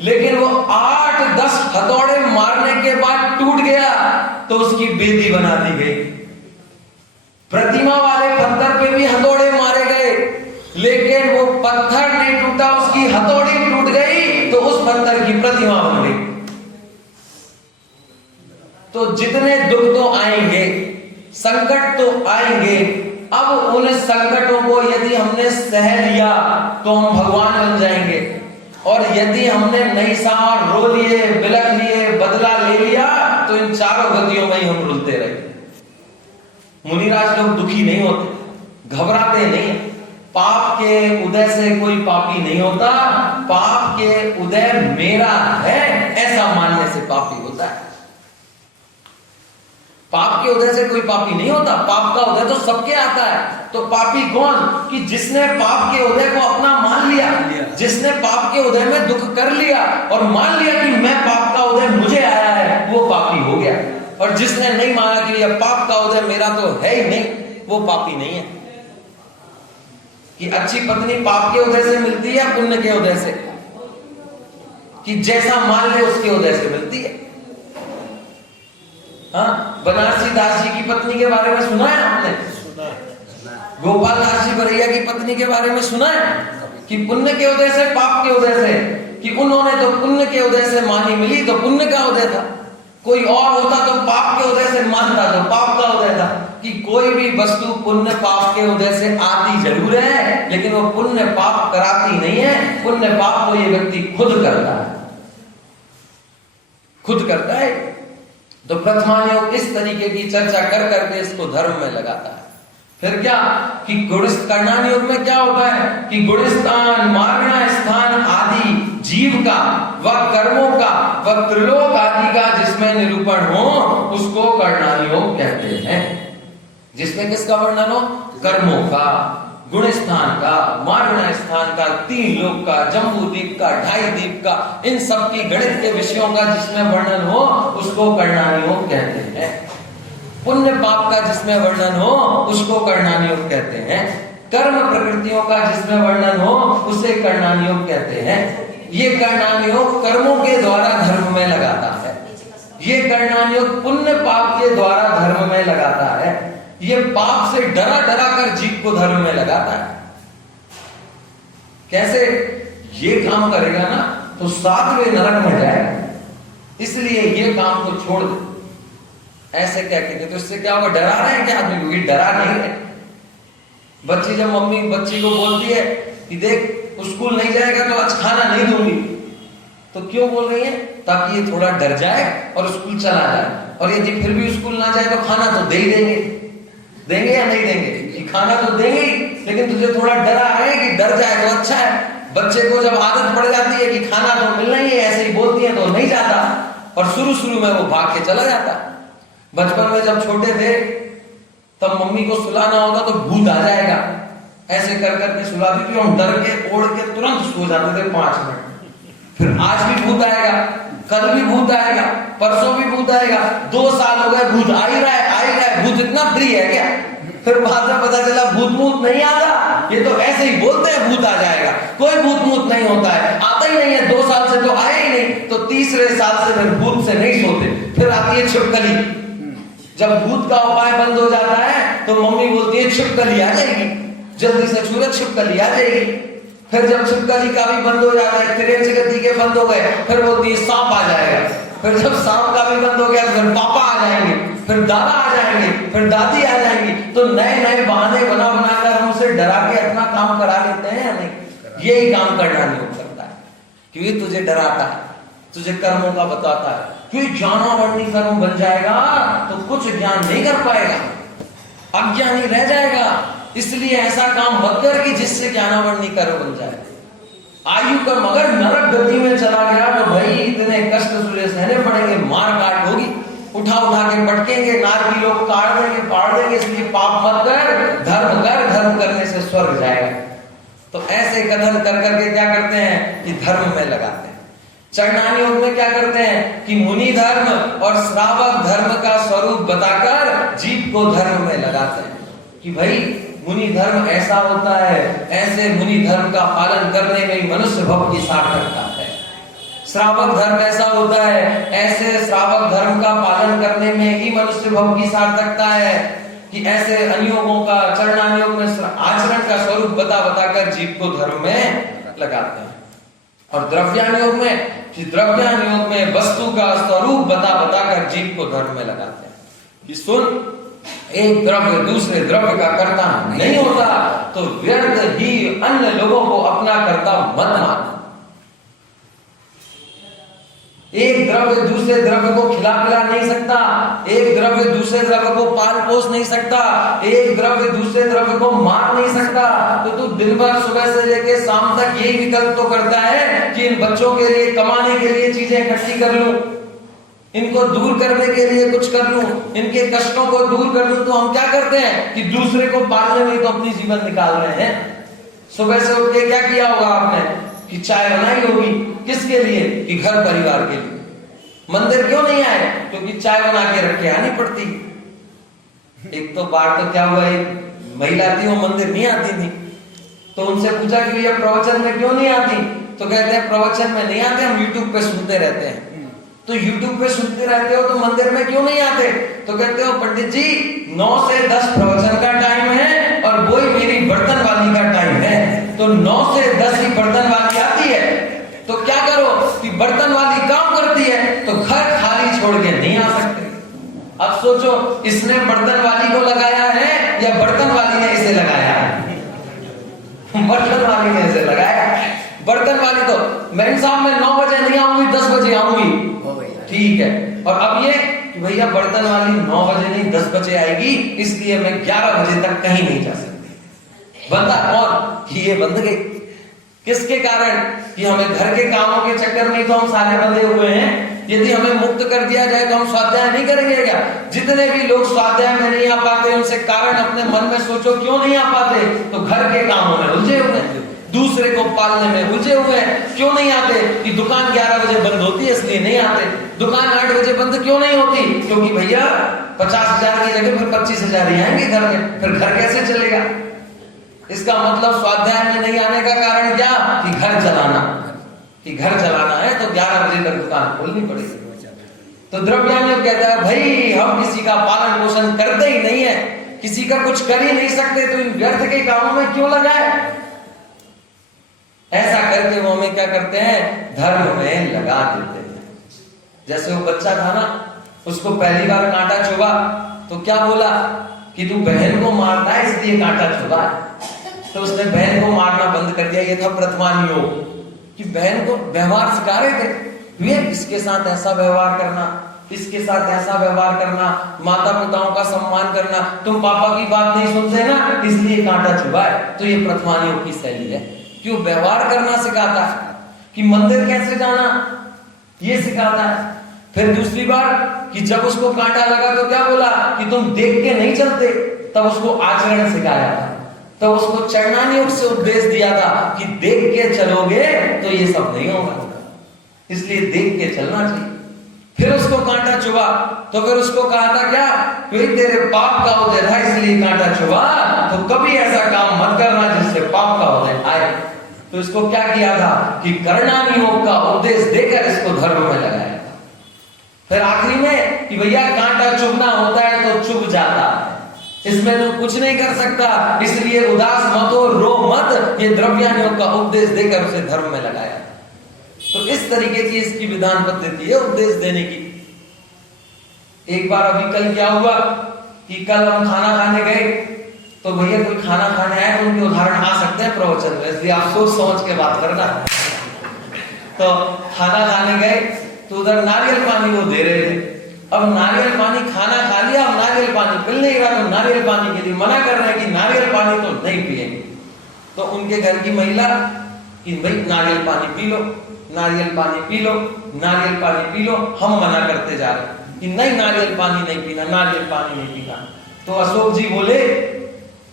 लेकिन वो 8-10 हथौड़े मारने के बाद टूट गया, तो उसकी बेदी बना दी गई। प्रतिमा वाले पत्थर पे भी हथौड़े मारे गए, लेकिन वो पत्थर नहीं टूटा, उसकी हथौड़ी टूट गई तो उस पत्थर की प्रतिमा बन गई। तो जितने दुख तो आएंगे, संकट तो आएंगे, अब उन संकटों को यदि हमने सह लिया तो हम भगवान बन जाएंगे, और यदि हमने नहीं सहा, रो लिए, बिलख लिए, बदला ले लिया, तो इन चारों गतियों में ही हम रुलते रहे। मुनिराज लोग दुखी नहीं होते, घबराते नहीं। पाप के उदय से कोई पापी नहीं होता, पाप के उदय मेरा है ऐसा मानने से पापी होता है। पाप के उदय से कोई पापी नहीं होता, पाप का उदय तो सबके आता है। तो पापी कौन? कि जिसने पाप के उदय को अपना मान लिया, जिसने पाप के उदय में दुख कर लिया और मान लिया कि मैं पाप का उदय मुझे आया है, वो पापी हो गया। और जिसने नहीं माना कि यह पाप का उदय मेरा तो है ही नहीं, वो पापी नहीं है। कि अच्छी पत्नी पाप के उदय से मिलती है, पुण्य के उदय से? कि जैसा मान ले उसके उदय से मिलती है। हाँ, बनारसी दास जी की पत्नी के बारे में सुना है आपने? गोपाल दास जी बरैया की पत्नी के बारे में सुना है? कि पुण्य के उदय से, पाप के उदय से, कि उन्होंने तो पुण्य के उदय से मानी मिली तो पुण्य का उदय था, कोई और होता तो पाप के उदय से मानता तो पाप का उदय था। कि कोई भी वस्तु पुण्य पाप के उदय से आती जरूर है, लेकिन वो पुण्य पाप कराती नहीं है। पुण्य पाप को ये व्यक्ति खुद करता है, खुद करता है। तो प्रथमान योग इस तरीके की चर्चा कर करके इसको धर्म में लगाता है। फिर क्या कि गुणस्थ कर्णान योग में क्या होता है कि गुणस्थान, मार्गण स्थान आदि जीव का व कर्मों का व त्रिलोक आदि का जिसमें निरूपण हो उसको कर्णान योग कहते हैं। जिसमें किसका वर्णन हो? कर्मों का, गुण स्थान का, मार्गण स्थान का, तीन लोक का, जम्बू द्वीप का, ढाई द्वीप का, इन सब की गणित के विषयों का जिसमें वर्णन हो उसको कर्णान योग कहते हैं। पुण्य पाप का जिसमें वर्णन हो उसको कर्णान योग कहते हैं। कर्म प्रकृतियों का जिसमें वर्णन हो उसे कर्णान योग कहते हैं। ये कर्णान योग कर्मों के द्वारा धर्म में लगाता है। ये कर्णान योग पुण्य पाप के द्वारा धर्म में लगाता है। ये पाप से डरा डरा कर जीव को धर्म में लगाता है। कैसे? ये काम करेगा ना तो 7वें नरक में जाएगा, इसलिए ये काम को छोड़ दे, ऐसे क्या कहते। तो इससे क्या होगा? डरा रहे हैं क्या आदमी को? डरा नहीं है। बच्ची जब मम्मी बच्ची को बोलती है कि देख स्कूल नहीं जाएगा तो आज खाना नहीं दूंगी, तो क्यों बोल रही है? ताकि ये थोड़ा डर जाए और स्कूल चला जाए। और यदि फिर भी स्कूल ना जाए तो खाना तो दे ही देंगे, देंगे या नहीं देंगे? कि खाना तो देंगे ही, लेकिन तुझे थोड़ा डरा है कि डर जाए तो अच्छा है। बच्चे को जब आदत पड़ जाती है कि खाना तो मिलना ही है, ऐसे ही बोलती है तो नहीं जाता, और शुरू में वो भाग के चला जाता। बचपन में जब छोटे थे तब मम्मी को सुलाना होता तो भूत आ जाएगा, ऐसे कर करके सुलाती थी, हम डर के ओढ़ के तुरंत सो जाते थे 5 मिनट। फिर आज भी भूत आएगा, कल भी भूत आएगा, परसों भी भूत आएगा, 2 साल हो गए भूत आ ही रहा है। भूत इतना प्रिय है क्या? फिर बाद में पता चला भूत नहीं आता, ये तो ऐसे ही बोलते हैं भूत आ जाएगा। कोई भूत नहीं होता है, आता ही नहीं है। 2 साल से तो आया ही नहीं, तो तीसरे साल से फिर भूत से नहीं सोते। फिर आती है छिपकली। जब भूत का उपाय बंद हो जाता है तो मम्मी बोलती है छिपकली आ जाएगी, जल्दी से छूले छिपकली आ जाएगी। फिर जब छिपकली का भी बंद हो जाता है, 63 गति के बंद हो गए, फिर बोलती है सांप आ जाएगा। फिर जब सांप का भी बंद हो गया फिर पापा आ जाएंगे, फिर दादा आ जाएंगे, फिर दादी आ जाएंगी। तो नए बहाने बना कर हम उसे डरा के अपना काम करा लेते हैं या नहीं? यही काम कर्णान योग करता है, क्योंकि तुझे डराता है, तुझे कर्मों का बताता है। क्योंकि ज्ञानावरणी कर्म बन जाएगा तो कुछ ज्ञान नहीं कर पाएगा, अज्ञानी रह जाएगा। इसलिए ऐसा काम मत कर कि जिससे ज्ञानावरणी कर्म बन जाए। आयु कर्म अगर नरक गति में चला गया तो भाई इतने कष्ट तुझे सहने पड़ेंगे, मार काट होगी, उठा के पटकेंगे, नारकी लोग काट देंगे, पाड़ देंगे। इसलिए पाप मत कर, धर्म करने से स्वर्ग जाएगा। तो ऐसे कथन कर करके क्या करते हैं कि धर्म में लगाते हैं। चरणान योग में क्या करते हैं कि मुनि धर्म और श्रावक धर्म का स्वरूप बताकर जीव को धर्म में लगाते हैं कि भाई मुनि धर्म ऐसा होता है, ऐसे मुनि धर्म का पालन करने में ही मनुष्य भव की सार्थकता है। श्रावक धर्म ऐसा होता है, ऐसे श्रावक धर्म का पालन करने में ही मनुष्य भव की सार्थकता है। कि ऐसे अनियोगों का, चरणानियोग में आचरण का स्वरूप बता बताकर जीव को धर्म में लगाते हैं। और द्रव्यानुयोग में, कि द्रव्यानुयोग में वस्तु का स्वरूप बता बताकर जीव को धर्म में लगाते हैं कि सुन, एक द्रव्य दूसरे द्रव्य का कर्ता नहीं होता, तो व्यर्थ ही अन्य लोगों को अपना कर्ता मत मान। एक द्रव्य दूसरे द्रव्य को खिला पिला नहीं सकता, एक द्रव्य दूसरे द्रव्य को पाल पोस नहीं सकता, एक द्रव्य दूसरे द्रव्य को मार नहीं सकता। तो तू दिन भर सुबह से लेकर शाम तक यही विकल्प तो करता है कि इन बच्चों के लिए, कमाने के लिए चीजें इकट्ठी कर लूं, इनको दूर करने के लिए कुछ कर लूं, इनके कष्टों को दूर कर लूं। तो हम क्या करते हैं कि दूसरे को पालने में तो अपनी जीवन निकाल रहे हैं। सुबह से उठ के क्या किया होगा आपने कि चाय बनाई होगी, किसके लिए? कि घर परिवार के लिए। मंदिर क्यों नहीं आए? क्योंकि चाय बना के रख के आनी पड़ती। एक तो बार तो क्या हुआ, एक महिला थी, वो मंदिर नहीं आती थी, तो उनसे पूछा कि भैया प्रवचन में क्यों नहीं आती? तो कहते हैं प्रवचन में नहीं आते, हम यूट्यूब पे सुनते रहते हैं। तो यूट्यूब पे सुनते रहते हो तो मंदिर में क्यों नहीं आते? तो कहते हो पंडित जी 9 से 10 प्रवचन का टाइम है और वही मेरी बर्तन वाली का टाइम है, तो 9 से 10 ही बर्तन वाली आती है। तो क्या करो कि बर्तन वाली काम करती है तो घर खाली छोड़ के नहीं आ सकते। अब सोचो, इसने बर्तन वाली को लगाया है या बर्तन वाली ने इसे लगाया है? बर्तन वाली ने इसे लगाया। बर्तन वाली तो मैं साहब मैं 9 बजे नहीं आऊंगी, 10 बजे आऊंगी, ठीक है। और अब ये कि भैया बर्तन वाली 9 बजे नहीं 10 बजे आएगी, इसलिए मैं 11 बजे तक कहीं नहीं जा सकती। बंदा कौन? ये बंद गई। किसके कारण? कि हमें घर के कामों के चक्कर में तो हम सारे बंधे हुए हैं। यदि हमें मुक्त कर दिया जाए तो हम स्वाध्याय नहीं करेंगे क्या? जितने भी लोग स्वाध्याय में नहीं आ पाते, उनसे कारण अपने मन में सोचो क्यों नहीं आ पाते? तो घर के कामों में उलझे हुए हैं, दूसरे को पालने में उलझे हुए हैं। क्यों नहीं आते? कि दुकान 11 बजे बंद होती है इसलिए नहीं आते। दुकान 8 बजे बंद क्यों नहीं होती? क्योंकि भैया 50,000 की जगह फिर 25,000 ही आएंगे घर में, फिर घर कैसे चलेगा? इसका मतलब स्वाध्याय में नहीं आने का कारण क्या? कि घर चलाना, कि घर चलाना है तो 11 बजे तक दुकान खोलनी पड़ेगी। तो द्रव्यानुयोग कहता है भाई हम किसी का पालन पोषण करते ही नहीं है, किसी का कुछ कर ही नहीं सकते, तो इन व्यर्थ के कामों में क्यों लगाए? ऐसा करके वो हमें क्या करते हैं? धर्म में लगा देते हैं। जैसे वो बच्चा था ना, उसको पहली बार कांटा चुभा तो क्या बोला कि तू बहन को मारता है इसलिए कांटा चुभा है। तो उसने बहन को मारना बंद कर दिया। ये था प्रथमानुयोग, कि बहन को व्यवहार सिखा रहे थे, ये इसके साथ ऐसा व्यवहार करना, इसके साथ ऐसा व्यवहार करना, माता पिताओं का सम्मान करना, तुम पापा की बात नहीं सुनते ना इसलिए कांटा चुभा है। तो ये प्रथमानुयोग की शैली है, क्यों व्यवहार करना सिखाता है, कि मंदिर कैसे जाना ये सिखाता है। फिर दूसरी बार कि जब उसको कांटा लगा तो क्या बोला कि तुम देख के नहीं चलते, तब उसको आचरण सिखाया था। तो उसको चरणानियोग से उपदेश दिया था कि देख के चलोगे तो ये सब नहीं होगा, इसलिए देख के चलना चाहिए। फिर उसको कांटा चुभा तो फिर उसको कहा था क्या, क्योंकि तेरे पाप का उदय था इसलिए कांटा चुभा, तो कभी ऐसा काम मत करना जिससे पाप का उदय आए। तो इसको क्या किया था कि कर्णानियोग का उपदेश देकर इसको धर्म में लगाया था। फिर आखिरी में कि भैया कांटा चुभना होता है तो चुभ जाता है, इसमें तो कुछ नहीं कर सकता, इसलिए उदास मत हो, रो मत, ये द्रव्यानुयोग का उपदेश देकर उसे धर्म में लगाया। तो इस तरीके की इसकी विधान पद्धति है उपदेश देने की। एक बार अभी कल क्या हुआ कि कल हम खाना खाने गए, तो भैया कोई खाना खाने आए तो उनके उदाहरण आ सकते हैं प्रवचन में, इसलिए आप सोच समझ के बात करना। तो खाना खाने गए तो उधर नारियल पानी वो दे रहे थे। अब नारियल पानी खाना खा लिया, अब नारियल पानी मिल नहीं रहा, तो नारियल पानी के लिए मना कर रहे हैं कि नारियल पानी तो नहीं पिएंगे। तो उनके घर की महिला कि भाई नारियल पानी पी लो, नारियल पानी पी लो, नारियल पानी पी लो, हम मना करते जा रहे हैं कि नहीं नारियल पानी नहीं पीना, नारियल पानी नहीं पीना। तो अशोक जी बोले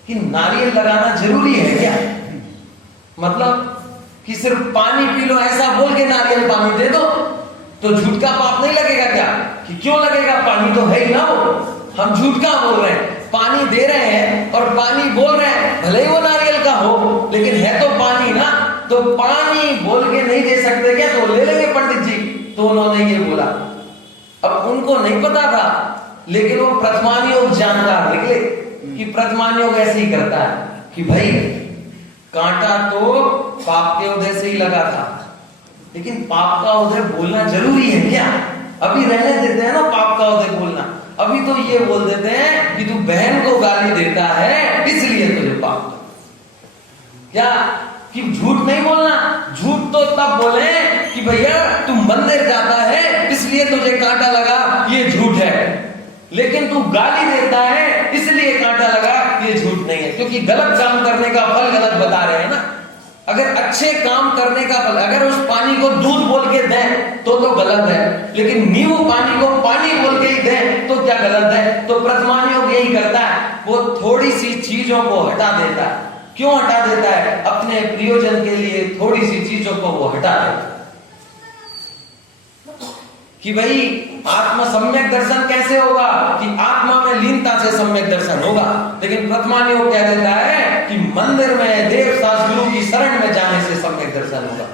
कि नारियल लगाना जरूरी है क्या? मतलब कि सिर्फ पानी पी लो ऐसा बोल के नारियल पानी दे दो तो झूठ का पाप नहीं लगेगा क्या? कि क्यों लगेगा, पानी तो है ही ना, वो हम झूठ का बोल रहे हैं, पानी दे रहे हैं और पानी बोल रहे हैं, भले ही वो नारियल का हो लेकिन है तो पानी ना, तो पानी बोल के नहीं दे सकते क्या? तो ले लेंगे पंडित जी। तो उन्होंने ये बोला। अब उनको नहीं पता था लेकिन वो प्रथमानुयोग जानकार निकले कि प्रथमान योग ऐसे ही करता है कि भाई कांटा तो पाप के उदय से ही लगा था, लेकिन पाप का उदय बोलना जरूरी है क्या? अभी रहने देते हैं ना पाप का उदय बोलना। अभी तो ये बोल देते हैं कि तू बहन को गाली देता है इसलिए तुझे पाप क्या, कि झूठ नहीं बोलना। झूठ तो तब बोले कि भैया तू मंदिर जाता है इसलिए तुझे कांटा लगा, ये झूठ है। लेकिन तू गाली देता है इसलिए कांटा लगा, ये झूठ नहीं है, क्योंकि गलत काम करने का फल गलत बता रहे हैं ना। अगर अच्छे काम करने का फल, अगर उस पानी को दूध बोल के दें तो गलत है, लेकिन नींबू पानी को पानी बोल के ही दें तो क्या गलत है? तो प्रथमान योग यही करता है, वो थोड़ी सी चीजों को हटा देता है। क्यों हटा देता है? अपने प्रयोजन के लिए थोड़ी सी चीजों को वो हटा देता है कि भाई आत्मा सम्यक दर्शन कैसे होगा? कि आत्मा में लीनता से सम्यक दर्शन होगा। लेकिन प्रथमान योग कह देता है कि मंदिर में देव शास्त्र गुरु की शरण में जाने से सम्यक दर्शन होगा।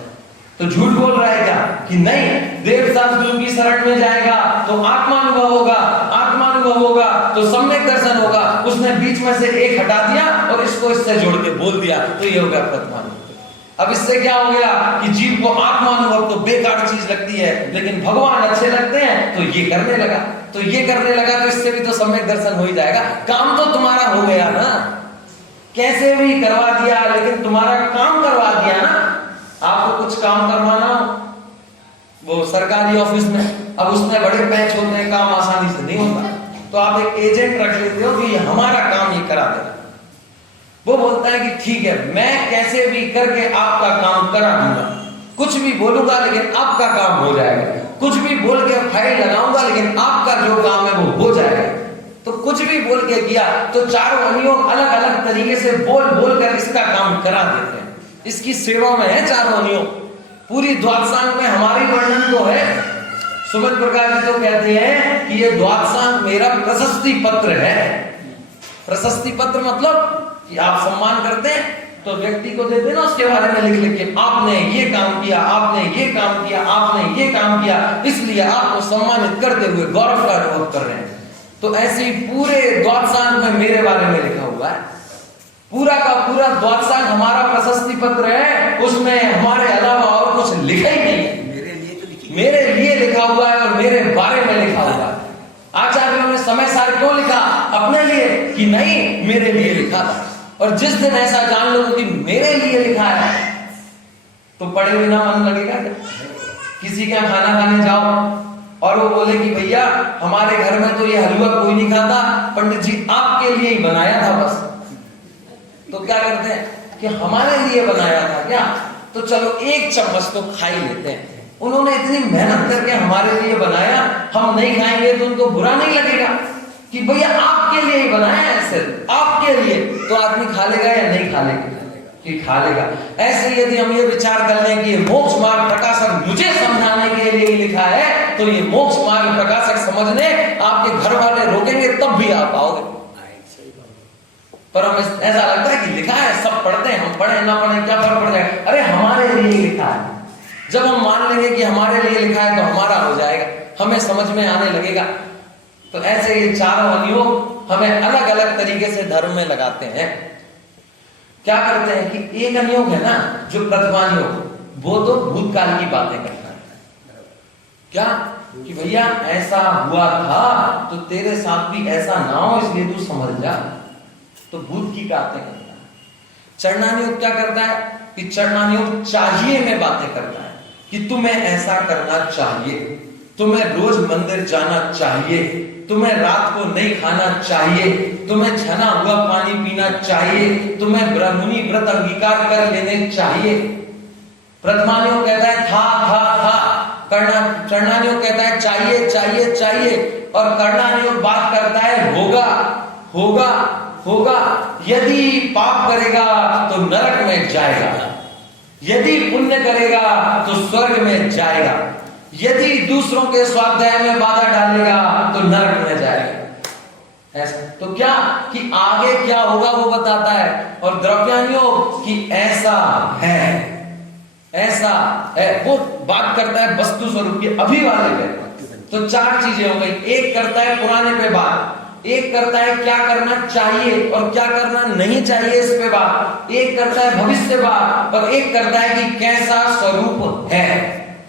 तो झूठ बोल रहा है क्या? कि नहीं, देव शास्त्र गुरु की शरण में जाएगा तो आत्मानुभव होगा, आत्मानुभव होगा तो सम्यक दर्शन होगा। उसने बीच में से एक हटा दिया और इसको इससे जोड़ के बोल दिया, तो ये हो गया प्रथमान योग। अब इससे क्या हो गया कि जीव को आत्मानुभव तो बेकार चीज लगती है, लेकिन भगवान अच्छे लगते हैं तो ये करने लगा, तो ये करने लगा, तो इससे भी तो सम्यक दर्शन हो ही जाएगा। काम तो तुम्हारा हो गया ना, कैसे भी करवा दिया, लेकिन तुम्हारा काम करवा दिया ना। आपको कुछ काम करवाना हो वो सरकारी ऑफिस में, अब उसमें बड़े पैच होते हैं, काम आसानी से नहीं होता, तो आप एक एजेंट रख लेते हो कि हमारा काम ये करा देगा। वो बोलता है कि ठीक है, मैं कैसे भी करके आपका काम करा दूंगा, कुछ भी बोलूंगा लेकिन आपका काम हो जाएगा, कुछ भी बोल के फाइल लगाऊंगा लेकिन आपका जो काम है वो हो जाएगा। तो कुछ भी बोल के किया तो चारों अनियोग अलग अलग तरीके से बोल बोल कर इसका काम करा देते हैं। इसकी सेवा में है चारों अनियोग। पूरी द्वादशांग में हमारी वर्णन तो है। सुमित प्रकाश जी तो कहते हैं कि ये द्वादशांग मेरा प्रशस्ति पत्र है। प्रशस्ति पत्र मतलब कि आप सम्मान करते हैं तो व्यक्ति को देते ना, उसके बारे में लिख लिख के आपने ये काम किया, आपने ये काम किया, आपने ये काम किया, इसलिए आपको सम्मानित करते हुए गौरव का अनुभव कर रहे हैं। तो ऐसे ही पूरे द्वादशांग में मेरे बारे में लिखा हुआ है। पूरा का पूरा द्वादशांग हमारा प्रशस्ति पत्र है, उसमें हमारे अलावा और कुछ लिखा ही नहीं है। मेरे लिए लिखा हुआ है और मेरे बारे में लिखा हुआ है। आचार्यों ने समय सार क्यों लिखा? अपने लिए कि नहीं, मेरे लिए लिखा था। और जिस दिन ऐसा जान लो कि मेरे लिए लिखा है तो पढ़े बिना मन लगेगा क्या? किसी के यहाँ खाना खाने जाओ और वो बोले कि भैया हमारे घर में तो ये हलवा कोई नहीं खाता, पंडित जी आपके लिए ही बनाया था बस। तो क्या करते हैं कि हमारे लिए बनाया था क्या, तो चलो एक चम्मच तो खा ही लेते हैं। उन्होंने इतनी मेहनत करके हमारे लिए बनाया, हम नहीं खाएंगे तो उनको बुरा नहीं लगेगा कि भैया आपके लिए ही बनाया है, सिर्फ आपके लिए। तो आदमी खा लेगा या नहीं खा लेगा? कि खा लेगा। ऐसे यदि हम ये विचार कर लें कि मोक्ष मार्ग प्रकाशक मुझे समझाने के लिए लिखा है, तो ये मोक्ष मार्ग प्रकाशक समझने आपके घर वाले रोकेंगे तब भी आप आओगे। पर हमें ऐसा लगता है कि लिखा है, सब पढ़ते हैं, हम पढ़े ना पढ़े क्या फर्क पड़ जाएगा। अरे हमारे लिए लिखा है। जब हम मान लेंगे कि हमारे लिए लिखा है तो हमारा हो जाएगा, हमें समझ में आने लगेगा। तो ऐसे ये चारों अनियोग हमें अलग अलग तरीके से धर्म में लगाते हैं। क्या करते हैं कि एक अनियोग है ना जो प्रथमान योग, वो तो भूतकाल की बातें करता है। क्या कि भैया ऐसा हुआ था तो तेरे साथ भी ऐसा ना हो, इसलिए तू समझ जा। तो भूत की बातें करता है। चरणानुयोग क्या करता है कि चरणानुयोग चाहिए में बातें करता है कि तुम्हें ऐसा करना चाहिए, तुम्हें रोज मंदिर जाना चाहिए, तुम्हें रात को नहीं खाना चाहिए, तुम्हें छना हुआ पानी पीना चाहिए, तुम्हें ब्राह्मणी व्रत अंगीकार कर लेने चाहिए। प्रथमानुयोग कहता है था, चरणानुयोग कहता है चाहिए चाहिए चाहिए, और कर्णानुयोग बात करता है होगा होगा होगा। यदि पाप करेगा तो नरक में जाएगा, यदि पुण्य करेगा तो स्वर्ग में जाएगा, यदि दूसरों के स्वाध्याय में बाधा डालेगा तो नरक में जाएगा। ऐसा तो क्या कि आगे क्या होगा वो बताता है। और द्रव्यानुयोग कि ऐसा है, ऐसा है, वो बात करता है वस्तु स्वरूप के अभी वाले पे। तो चार चीजें हो गई। एक करता है पुराने पे बात, एक करता है क्या करना चाहिए और क्या करना नहीं चाहिए इस पे बात, एक करता है भविष्य बात और एक करता है कि कैसा स्वरूप है,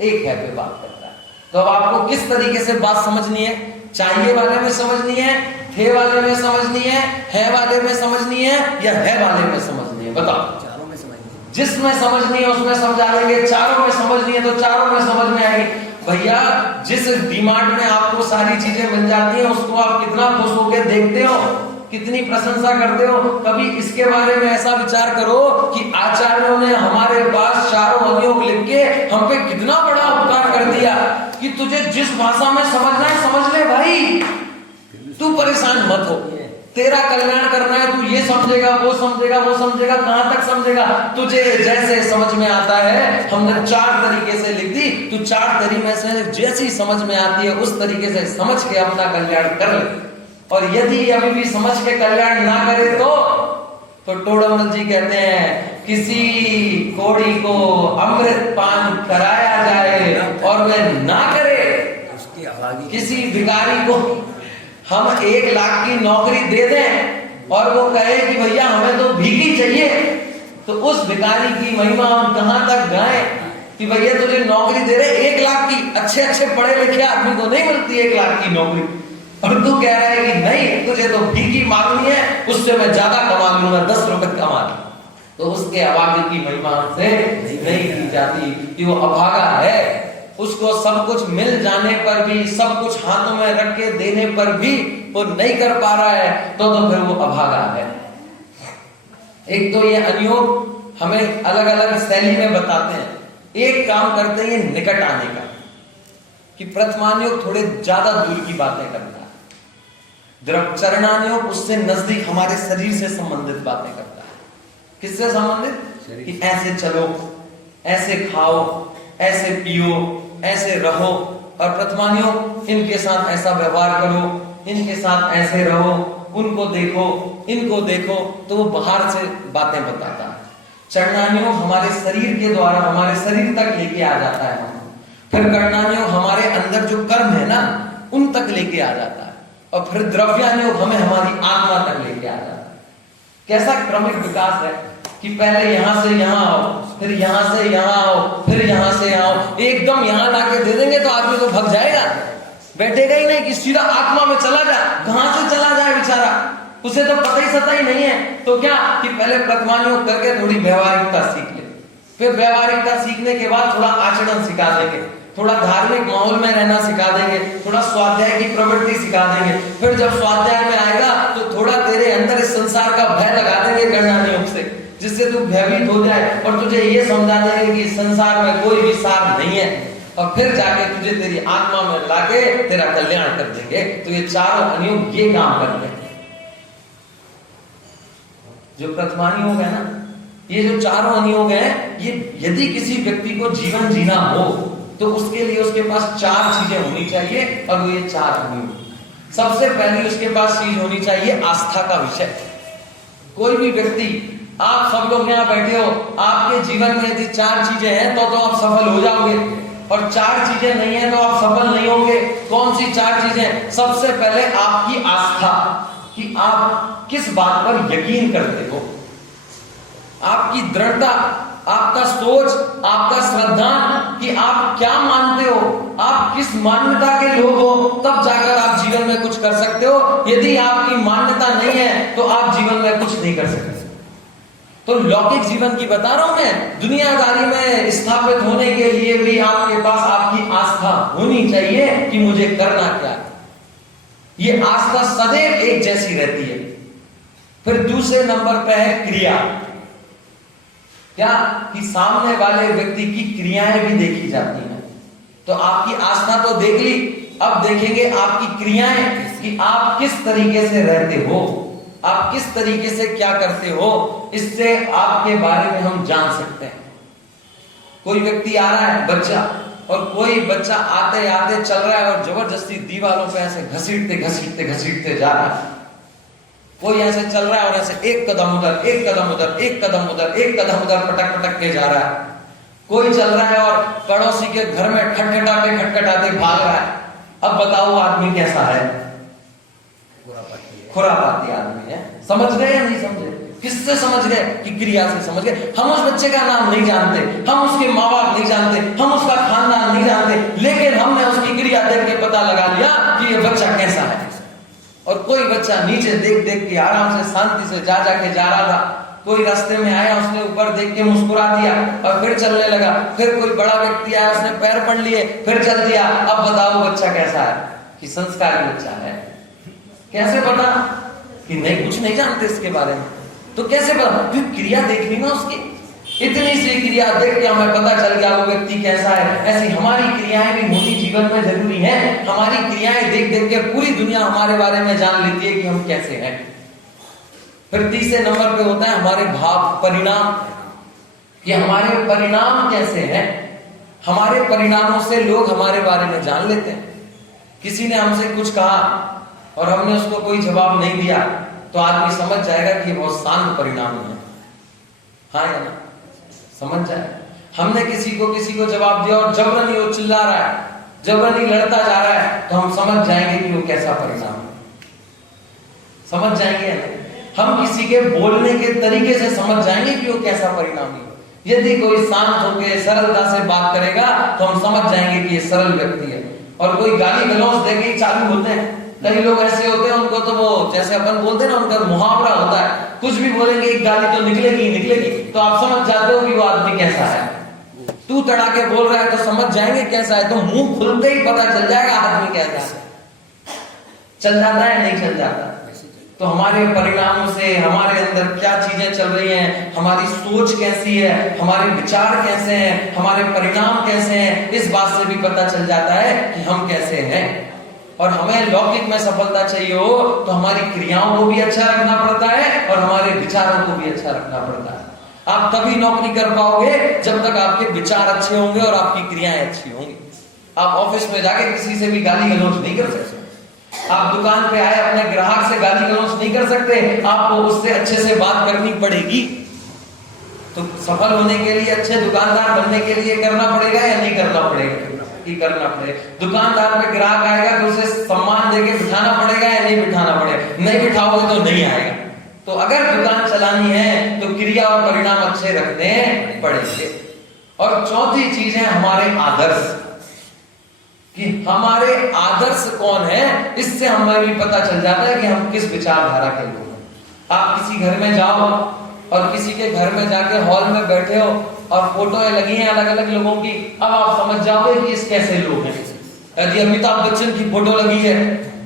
एक है पे बात करता है। तो अब आपको किस तरीके से बात समझनी है, चाहिए वाले में समझनी है, थे वाले में समझनी है वाले में समझनी है या है वाले में समझनी है, बताओ। चारों में समझनी है, जिसमें समझनी है उसमें समझा लेंगे, चारों में समझनी है तो चारों में समझ में आएगी। भैया जिस डिमांड में आपको सारी चीजें मिल जाती हैं उसको आप कितना खुश होकर देखते हो, कितनी प्रशंसा करते हो। कभी इसके बारे में ऐसा विचार करो कि आचार्यों ने हमारे पास चारों अनुयोग लिख के हम पे कितना बड़ा उपकार कर दिया कि तुझे जिस भाषा में समझना है समझ ले भाई, तू परेशान मत हो, तेरा कल्याण करना है, तू ये समझेगा वो समझेगा वो समझेगा, कहां तक समझेगा, तुझे जैसे समझ में आता है। हमने 4 तरीके से लिख दी, तू 4 तरीके में से जैसी समझ में आती है उस तरीके से समझ के अपना कल्याण कर ले। और यदि अभी भी समझ के कल्याण ना करे तो टोडरमल जी कहते हैं किसी कोड़ी को अमृत पान कराया जाए और वह ना करे, उसकी आगे किसी भिखारी को हम 1 लाख की नौकरी दे दें और वो कहे कि भैया हमें तो भीख चाहिए, तो उस भिखारी की महिमा हम कहां तक गाएं कि भैया तुझे नौकरी दे रहे 1 लाख की, अच्छे अच्छे पढ़े लिखे आदमी को नहीं मिलती 1 लाख की नौकरी, और तू कह रहा है कि नहीं तुझे तो भीख मांगनी है, उससे मैं ज्यादा कमा लूंगा, 10 रुपए कमा लूं। तो उसके अभागे की महिमा से नहीं की जाती कि वो अभागा है, उसको सब कुछ मिल जाने पर भी, सब कुछ हाथों में रख के देने पर भी वो नहीं कर पा रहा है तो फिर वो अभागा है। एक तो ये अनुयोग हमें अलग अलग शैली में बताते हैं। एक काम करते हैं निकट आने का, कि प्रथमानुयोग थोड़े ज्यादा दूर की बातें करता है, चरणानुयोग उससे नजदीक हमारे शरीर से संबंधित बातें करता है। किससे संबंधित? कि ऐसे चलो, ऐसे खाओ, ऐसे पियो, ऐसे रहो। और प्रथमानुयोग इनके साथ ऐसा व्यवहार करो, इनके साथ ऐसे रहो, उनको देखो, इनको देखो, तो वो बाहर से बातें बताता है। चरणानुयोग हमारे शरीर के द्वारा हमारे शरीर तक लेके आ जाता है हम। फिर कर्णानुयोग हमारे अंदर जो कर्म है ना उन तक लेके आ जाता है, और फिर द्रव्यानुयोग हमें हमारी आत्मा तक लेके आ जाता है। कैसा क्रमिक विकास है कि पहले यहां से यहां आओ, फिर यहां से यहां आओ, फिर यहां से आओ, एकदम यहां लाके दे देंगे तो आदमी तो भग जाएगा, बैठेगा ही नहीं कि सीधा आत्मा में चला जाए। कहां से चला जाए बेचारा, उसे तो पता ही सता ही नहीं है। तो क्या कि पहले प्रथमानुयोग करके थोड़ी व्यवहारिकता सीख ले, फिर व्यवहारिकता सीखने के बाद थोड़ा आचरण सिखा देंगे, थोड़ा धार्मिक माहौल में रहना सिखा देंगे, थोड़ा स्वाध्याय की प्रवृत्ति सिखा देंगे। फिर जब स्वाध्याय में आएगा तो थोड़ा तेरे अंदर इस संसार का भय लगा देंगे कर्णानुयोग से, जिससे तू भयभीत हो जाए और तुझे ये समझा देंगे कि संसार में कोई भी सार नहीं है, और फिर जाके तुझे तेरी आत्मा में लाके तेरा कल्याण कर देंगे। तो ये चारों अनुयोग ये काम करते हैं। जो प्रथमानुयोग है ना, ये जो चारों अनुयोग हैं, ये यदि किसी व्यक्ति को जीवन जीना हो तो उसके लिए उसके पास 4 चीजें होनी चाहिए, और वो ये 4 अनुयोग। सबसे पहली उसके पास चीज होनी चाहिए आस्था का विषय। कोई भी व्यक्ति, आप सब लोग यहाँ बैठे हो, आपके जीवन में यदि 4 चीजें हैं तो आप सफल हो जाओगे, और 4 चीजें नहीं है तो आप सफल नहीं होंगे। कौन सी 4 चीजें? सबसे पहले आपकी आस्था, कि आप किस बात पर यकीन करते हो, आपकी दृढ़ता, आपका सोच, आपका श्रद्धा, कि आप क्या मानते हो, आप किस मान्यता के लोग हो, तब जाकर आप जीवन में कुछ कर सकते हो। यदि आपकी मान्यता नहीं है तो आप जीवन में कुछ नहीं कर सकते। तो लौकिक जीवन की बता रहा हूं मैं, दुनियादारी में स्थापित होने के लिए भी आपके पास आपकी आस्था होनी चाहिए कि मुझे करना क्या है। ये आस्था सदैव एक जैसी रहती है। फिर दूसरे नंबर पे है क्रिया। क्या कि सामने वाले व्यक्ति की क्रियाएं भी देखी जाती हैं। तो आपकी आस्था तो देख ली, अब देखेंगे आपकी क्रियाएं, कि आप किस तरीके से रहते हो, आप किस तरीके से क्या करते हो, इससे आपके बारे में हम जान सकते हैं। कोई व्यक्ति आ रहा है बच्चा, और कोई बच्चा आते आते चल रहा है और जबरदस्ती दीवारों पे ऐसे घसीटते घसीटते घसीटते जा रहा है। कोई ऐसे चल रहा है और ऐसे एक कदम उधर, एक कदम उधर, एक कदम उधर, एक कदम उधर पटक पटक के जा रहा है। कोई चल रहा है और पड़ोसी के घर में खटखटाते खटखटाते भाग रहा है। अब बताओ आदमी कैसा है? बुरा खुरापाती आदमी है। समझ गए या नहीं समझे? किससे समझ गए? कि क्रिया से समझ गए। हम उस बच्चे का नाम नहीं जानते, हम उसके माँ बाप नहीं जानते, हम उसका खानदान नहीं जानते, लेकिन हमने उसकी क्रिया देख के पता लगा लिया कि ये बच्चा कैसा है। और कोई बच्चा नीचे देख देख के आराम से शांति से जा रहा था, कोई रास्ते में आया, उसने ऊपर देख के मुस्कुरा दिया और फिर चलने लगा। फिर कोई बड़ा व्यक्ति आया, उसने पैर पकड़ लिए, फिर चल दिया। अब बताओ बच्चा कैसा है? कि संस्कारी बच्चा है। कैसे पता? कि नहीं, कुछ नहीं जानते इसके बारे में। तो कैसे पता? क्योंकि क्रिया देख ली ना उसकी। इतनी सी क्रिया देख के हमें पता चल गया वो व्यक्ति कैसा है। ऐसी हमारी क्रियाएं भी होनी जीवन में जरूरी है। हमारी क्रियाएं देख देख के पूरी दुनिया हमारे बारे में जान लेती है कि हम कैसे हैं। फिर तीसरे नंबर पे होता है हमारे भाव, परिणाम, कि हमारे परिणाम कैसे हैं। हमारे परिणामों से लोग हमारे बारे में जान लेते हैं। किसी ने हमसे कुछ कहा और हमने उसको कोई जवाब नहीं दिया, तो आदमी समझ जाएगा कि बहुत शांत परिणाम है। हाँ या ना? समझ जाए। हमने किसी को जवाब दिया और जबरनी वो चिल्ला रहा है, जबरनी लड़ता जा रहा है, तो हम समझ जाएंगे कि वो कैसा परिणाम है। समझ जाएंगे ना? हम किसी के बोलने के तरीके से समझ जाएंगे कि वो कैसा परिणाम है। यदि कोई शांत होकर सरलता से बात करेगा तो हम समझ जाएंगे कि ये सरल व्यक्ति है। और कोई गाली गलौज देके ही चालू होते हैं। कई लोग ऐसे होते हैं, उनको तो वो जैसे अपन बोलते हैं ना, उनका मुहावरा होता है, कुछ भी बोलेंगे एक गाली तो निकलेगी। तो आप समझ जाते हो कि वो आदमी कैसा है। तू तड़ाके बोल रहा है तो समझ जाएंगे कैसा है। तो मुंह खुलते ही पता चल जाएगा आदमी कैसा है। चल जाता है नहीं चल जाता? तो हमारे परिणामों से हमारे अंदर क्या चीजें चल रही हैं, हमारी सोच कैसी है, हमारे विचार कैसे हैं, हमारे परिणाम कैसे हैं, इस बात से भी पता चल जाता है कि हम कैसे हैं। और हमें लौकिक में सफलता चाहिए हो तो हमारी क्रियाओं को भी अच्छा रखना पड़ता है और हमारे विचारों को भी अच्छा रखना पड़ता है। आप तभी नौकरी कर पाओगे जब तक आपके विचार अच्छे होंगे और आपकी क्रियाएं अच्छी होंगी। आप ऑफिस में जाके किसी से भी गाली गलौज नहीं कर सकते। आप दुकान पे आए अपने ग्राहक से गाली गलौज नहीं कर सकते, आपको उससे अच्छे से बात करनी पड़ेगी। तो सफल होने के लिए, अच्छे दुकानदार बनने के लिए करना पड़ेगा या नहीं करना पड़ेगा? कि करना पड़ेगा। दुकानदार पे ग्राहक आएगा तो उसे सम्मान देके बिठाना पड़ेगा या नहीं बिठाना पड़ेगा? नहीं बिठाओगे तो नहीं आएगा। तो अगर दुकान चलानी है तो क्रिया और परिणाम अच्छे रखने पड़ेंगे। और चौथी चीज है हमारे आदर्श, कि हमारे आदर्श कौन है, इससे हमें भी पता चल जाता है कि हम किस विचारधारा के लोग हैं। आप किसी घर में जाओ और किसी के घर में जाके हॉल में बैठे हो और फोटोएं लगी हैं अलग अलग लोगों की, अब आप समझ जाओगे कि इस कैसे लोग हैं। यदि अमिताभ बच्चन की फोटो लगी है,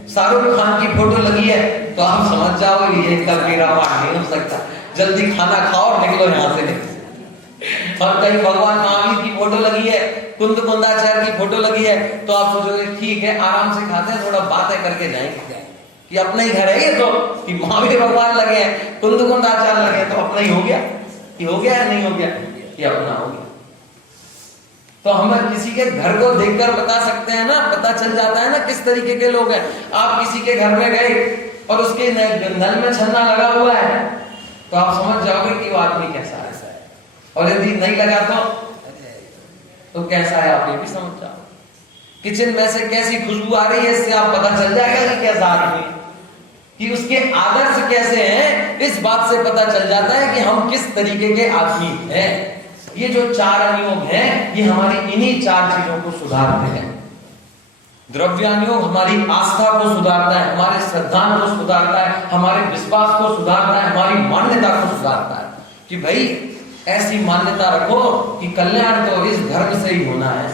शाहरुख खान की फोटो लगी है, तो आप समझ जाओगे ये इनका मेरा पाठ नहीं हो सकता, जल्दी खाना खाओ और निकलो यहाँ से। और कहीं भगवान महावीर की फोटो लगी है, कुंद कुंदाचार्य की फोटो लगी है, तो आप सोचोगे ठीक है आराम से खाते हैं, थोड़ा बातें करके जाएंगे कि अपना ही घर है ये, तो कि महावीर भगवान लगे हैं, कुंद कुंदाचार्य लगे, तो अपना ही हो गया। ये हो गया या नहीं हो गया? ये अपना हो गया। तो हम किसी के घर को देखकर बता सकते हैं ना, पता चल जाता है ना किस तरीके के लोग हैं। आप किसी के घर में गए और उसके नल में छन्ना लगा हुआ है, तो आप समझ जाओगे कि वो आदमी कैसा है। और यदि नहीं लगा तो कैसा है, आप ये भी समझ जाओ। किचन में से कैसी खुशबू आ रही है, इससे आप पता चल जाएगा कि कैसा आदमी, कि उसके आदर्श कैसे हैं, इस बात से पता चल जाता है कि हम किस तरीके के आदमी हैं। ये जो 4 अनुयोग हैं, ये हमारी इन्हीं 4 चीजों को सुधारते हैं। द्रव्यानुयोग हमारी आस्था को सुधारता है, हमारे श्रद्धांत को सुधारता है, हमारे विश्वास को सुधारता है, हमारी मान्यता को सुधारता है कि भाई ऐसी मान्यता रखो कि कल्याण तो इस धर्म से ही होना है,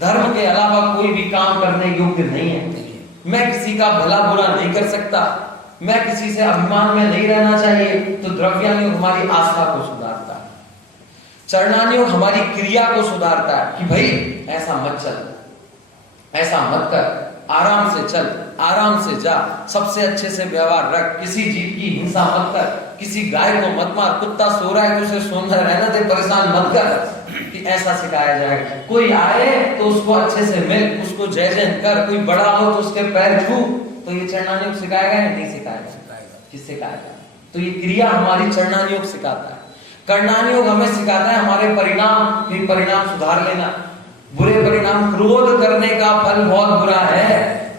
धर्म के अलावा कोई भी काम करने योग्य नहीं है। मैं किसी का भला बुरा नहीं कर सकता, मैं किसी से अभिमान में नहीं रहना चाहिए। तो द्रव्यानुयोग हमारी आस्था को सुधारता है। चरणानुयोग हमारी क्रिया को सुधारता है कि भाई ऐसा मत चल, ऐसा मत कर, आराम से चल, आराम से जा, सबसे अच्छे से व्यवहार रख, किसी जीव की हिंसा मत कर, किसी गाय को मत मार, कुत्ता सो रहा है तो उसे सोना रहना दे, परेशान मत कर, कि ऐसा सिखाया जाएगा। कोई आए तो उसको अच्छे से मिल, उसको जय जय कर, कोई बड़ा हो तो उसके पैर छू। तो ये चरणानुयोग सिखाएगा या नहीं सिखाएगा? किस सिखाएगा? तो ये क्रिया हमारी चरणानुयोग सिखाता है। कर्णानुयोग हमें सिखाता है हमारे परिणाम सुधार लेना। बुरे परिणाम, क्रोध करने का फल बहुत बुरा है,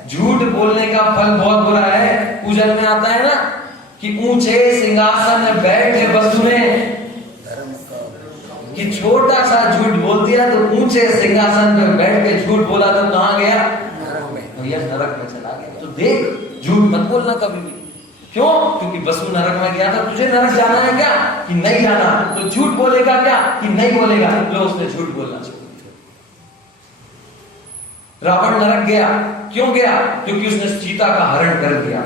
झूठ बोलने का फल बहुत बुरा है, पूजन में आता है ना कि ऊंचे सिंहासन में बैठे वसु ने, धर्म का कि छोटा सा झूठ बोल दिया तो ऊंचे सिंहासन पे बैठ के झूठ बोला तो कहां गया? नरक में। भैया नरक में चला गया। तो देख, झूठ मत बोलना कभी भी। क्यों? क्योंकि वसु नरक में गया था, तुझे नरक जाना है क्या कि नहीं जाना? तो झूठ बोलेगा क्या कि नहीं बोलेगा? लो, उसने झूठ बोलना छोड़ दिया। रावण नरक गया, क्यों गया? क्योंकि उसने सीता का हरण कर दिया।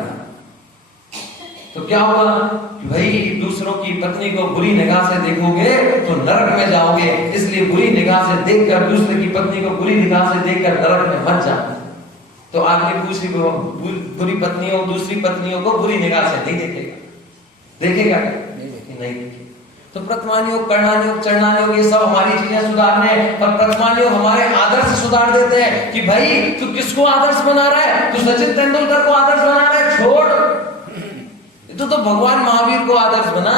तो क्या हुआ कि भाई दूसरों की पत्नी को बुरी निगाह से देखोगे तो नरक में जाओगे, इसलिए बुरी निगाह से देखकर, दूसरे की पत्नी को बुरी निगाह से देखकर नरक में मत जाओ। तो आदमी बुरी पत्नियों, दूसरी पत्नियों को बुरी निगाह से नहीं देखेगा। देखेगा क्या? नहीं देखेगा। तो प्रथमान योग, करणान योग, चरणान योग, ये सब हमारी चीजें सुधारने हैं। पर प्रथमान योग हमारे आदर्श सुधार देते हैं कि भाई तू किसको आदर्श बना रहा है? तू सचिन तेंदुलकर को आदर्श बना रहा है? छोड़। तू तो भगवान महावीर को आदर्श बना,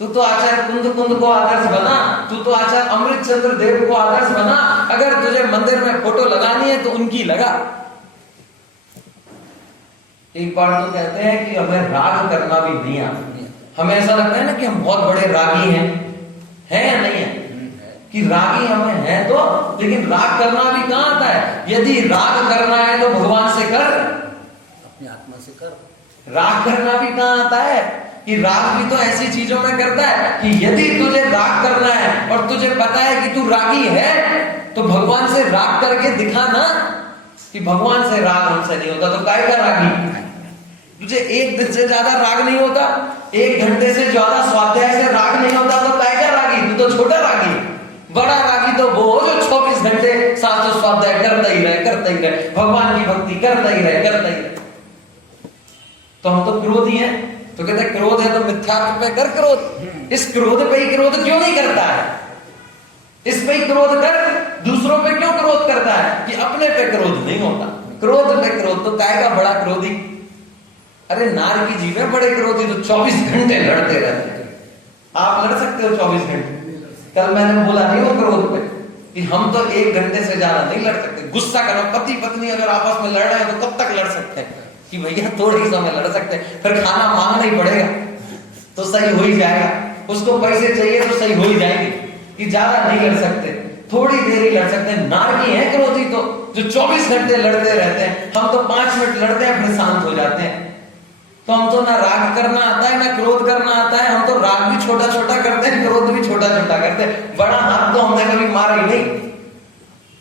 तू तो आचार्य कुंद को आदर्श बना, तू तो आचार्य अमृतचंद्र देव को आदर्श बना। अगर तुझे मंदिर में फोटो लगानी है तो उनकी लगा। एक बार तो कहते हैं कि हमें राग करना भी नहीं आता। हमें ऐसा लगता है ना कि हम बहुत बड़े रागी हैं या नहीं है? कि रागी हमें हैं तो, लेकिन राग करना भी कहां आता है? यदि राग करना है तो भगवान से कर, अपनी आत्मा से कर। राग करना भी कहां आता है? कि राग भी तो ऐसी चीजों में करता है कि यदि तुझे राग करना है और तुझे पता है कि तू रागी है तो भगवान से राग करके दिखा ना कि भगवान से राग हमसे नहीं होता, तो काय का रागी? तुझे एक दिन से ज्यादा राग नहीं होता, 1 घंटे से ज्यादा स्वाध्याय से राग नहीं होता, तो काय का रागी? तू तो छोटा रागी। बड़ा रागी तो वो जो 24 घंटे शास्त्र स्वाध्याय करता ही रहे, भगवान की भक्ति करता ही रहे। तो हम तो क्रोधी हैं, तो कहते हैं क्रोध है तो मिथ्यात्व पे कर क्रोध। इस क्रोध पे ही क्रोध क्यों नहीं करता है? इस पे ही क्रोध कर, दूसरों पे क्यों क्रोध करता है? कि अपने पे क्रोध नहीं होता। क्रोध पे क्रोध तो काय का बड़ा क्रोधी? अरे नार की जीव है बड़े क्रोधी, तो 24 घंटे लड़ते रहते हैं। आप लड़ सकते हो 24 घंटे? कल मैंने बोला नहीं वो क्रोध पे कि हम तो 1 घंटे से ज्यादा नहीं लड़ सकते। गुस्सा करो, पति पत्नी अगर आपस में लड़ रहे हैं तो कब तक लड़ सकते हैं? कि भैया थोड़ी समय लड़ सकते हैं, फिर खाना मांगना ही पड़ेगा तो सही हो ही जाएगा। उसको पैसे चाहिए तो सही हो ही जाएंगे। कि ज्यादा नहीं लड़ सकते, थोड़ी देर ही लड़ सकते हैं। नारकी है क्रोधी तो, जो 24 घंटे लड़ते रहते हैं। हम तो 5 मिनट लड़ते हैं फिर शांत हो जाते हैं। तो हम तो ना राग करना आता है ना क्रोध करना आता है। हम तो राग भी छोटा छोटा करते हैं, क्रोध भी छोटा छोटा करते हैं। बड़ा हाथ तो हमने कभी मारा ही नहीं।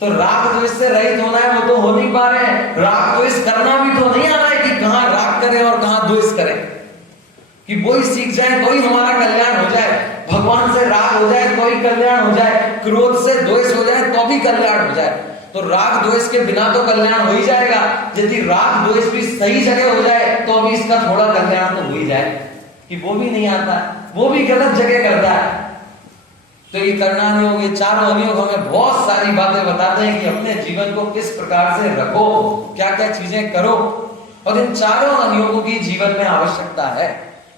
तो राग तो इससे रहित होना है, वो तो हो नहीं पा रहे हैं। राग तो इस करना भी तो नहीं आ रहा है कि कहां राग करें और कहां द्वेष करें, कि वो ही सीख जाए तो ही हमारा कल्याण हो जाए। भगवान से राग हो जाए तो ही कल्याण हो जाए, क्रोध से द्वेष हो जाए तो भी कल्याण हो जाए। तो राग द्वेष के बिना तो कल्याण हो ही जाएगा। यदि राग द्वेष भी सही जगह हो जाए तो अभी इसका थोड़ा कल्याण तो हो ही जाए। कि वो भी नहीं आता, वो भी गलत जगह करता है। तो ये करणान योग, ये चारों अनुयोग हमें बहुत सारी बातें बताते हैं कि अपने जीवन को किस प्रकार से रखो, क्या क्या चीजें करो। और इन चारों अनुयोगों की जीवन में आवश्यकता है।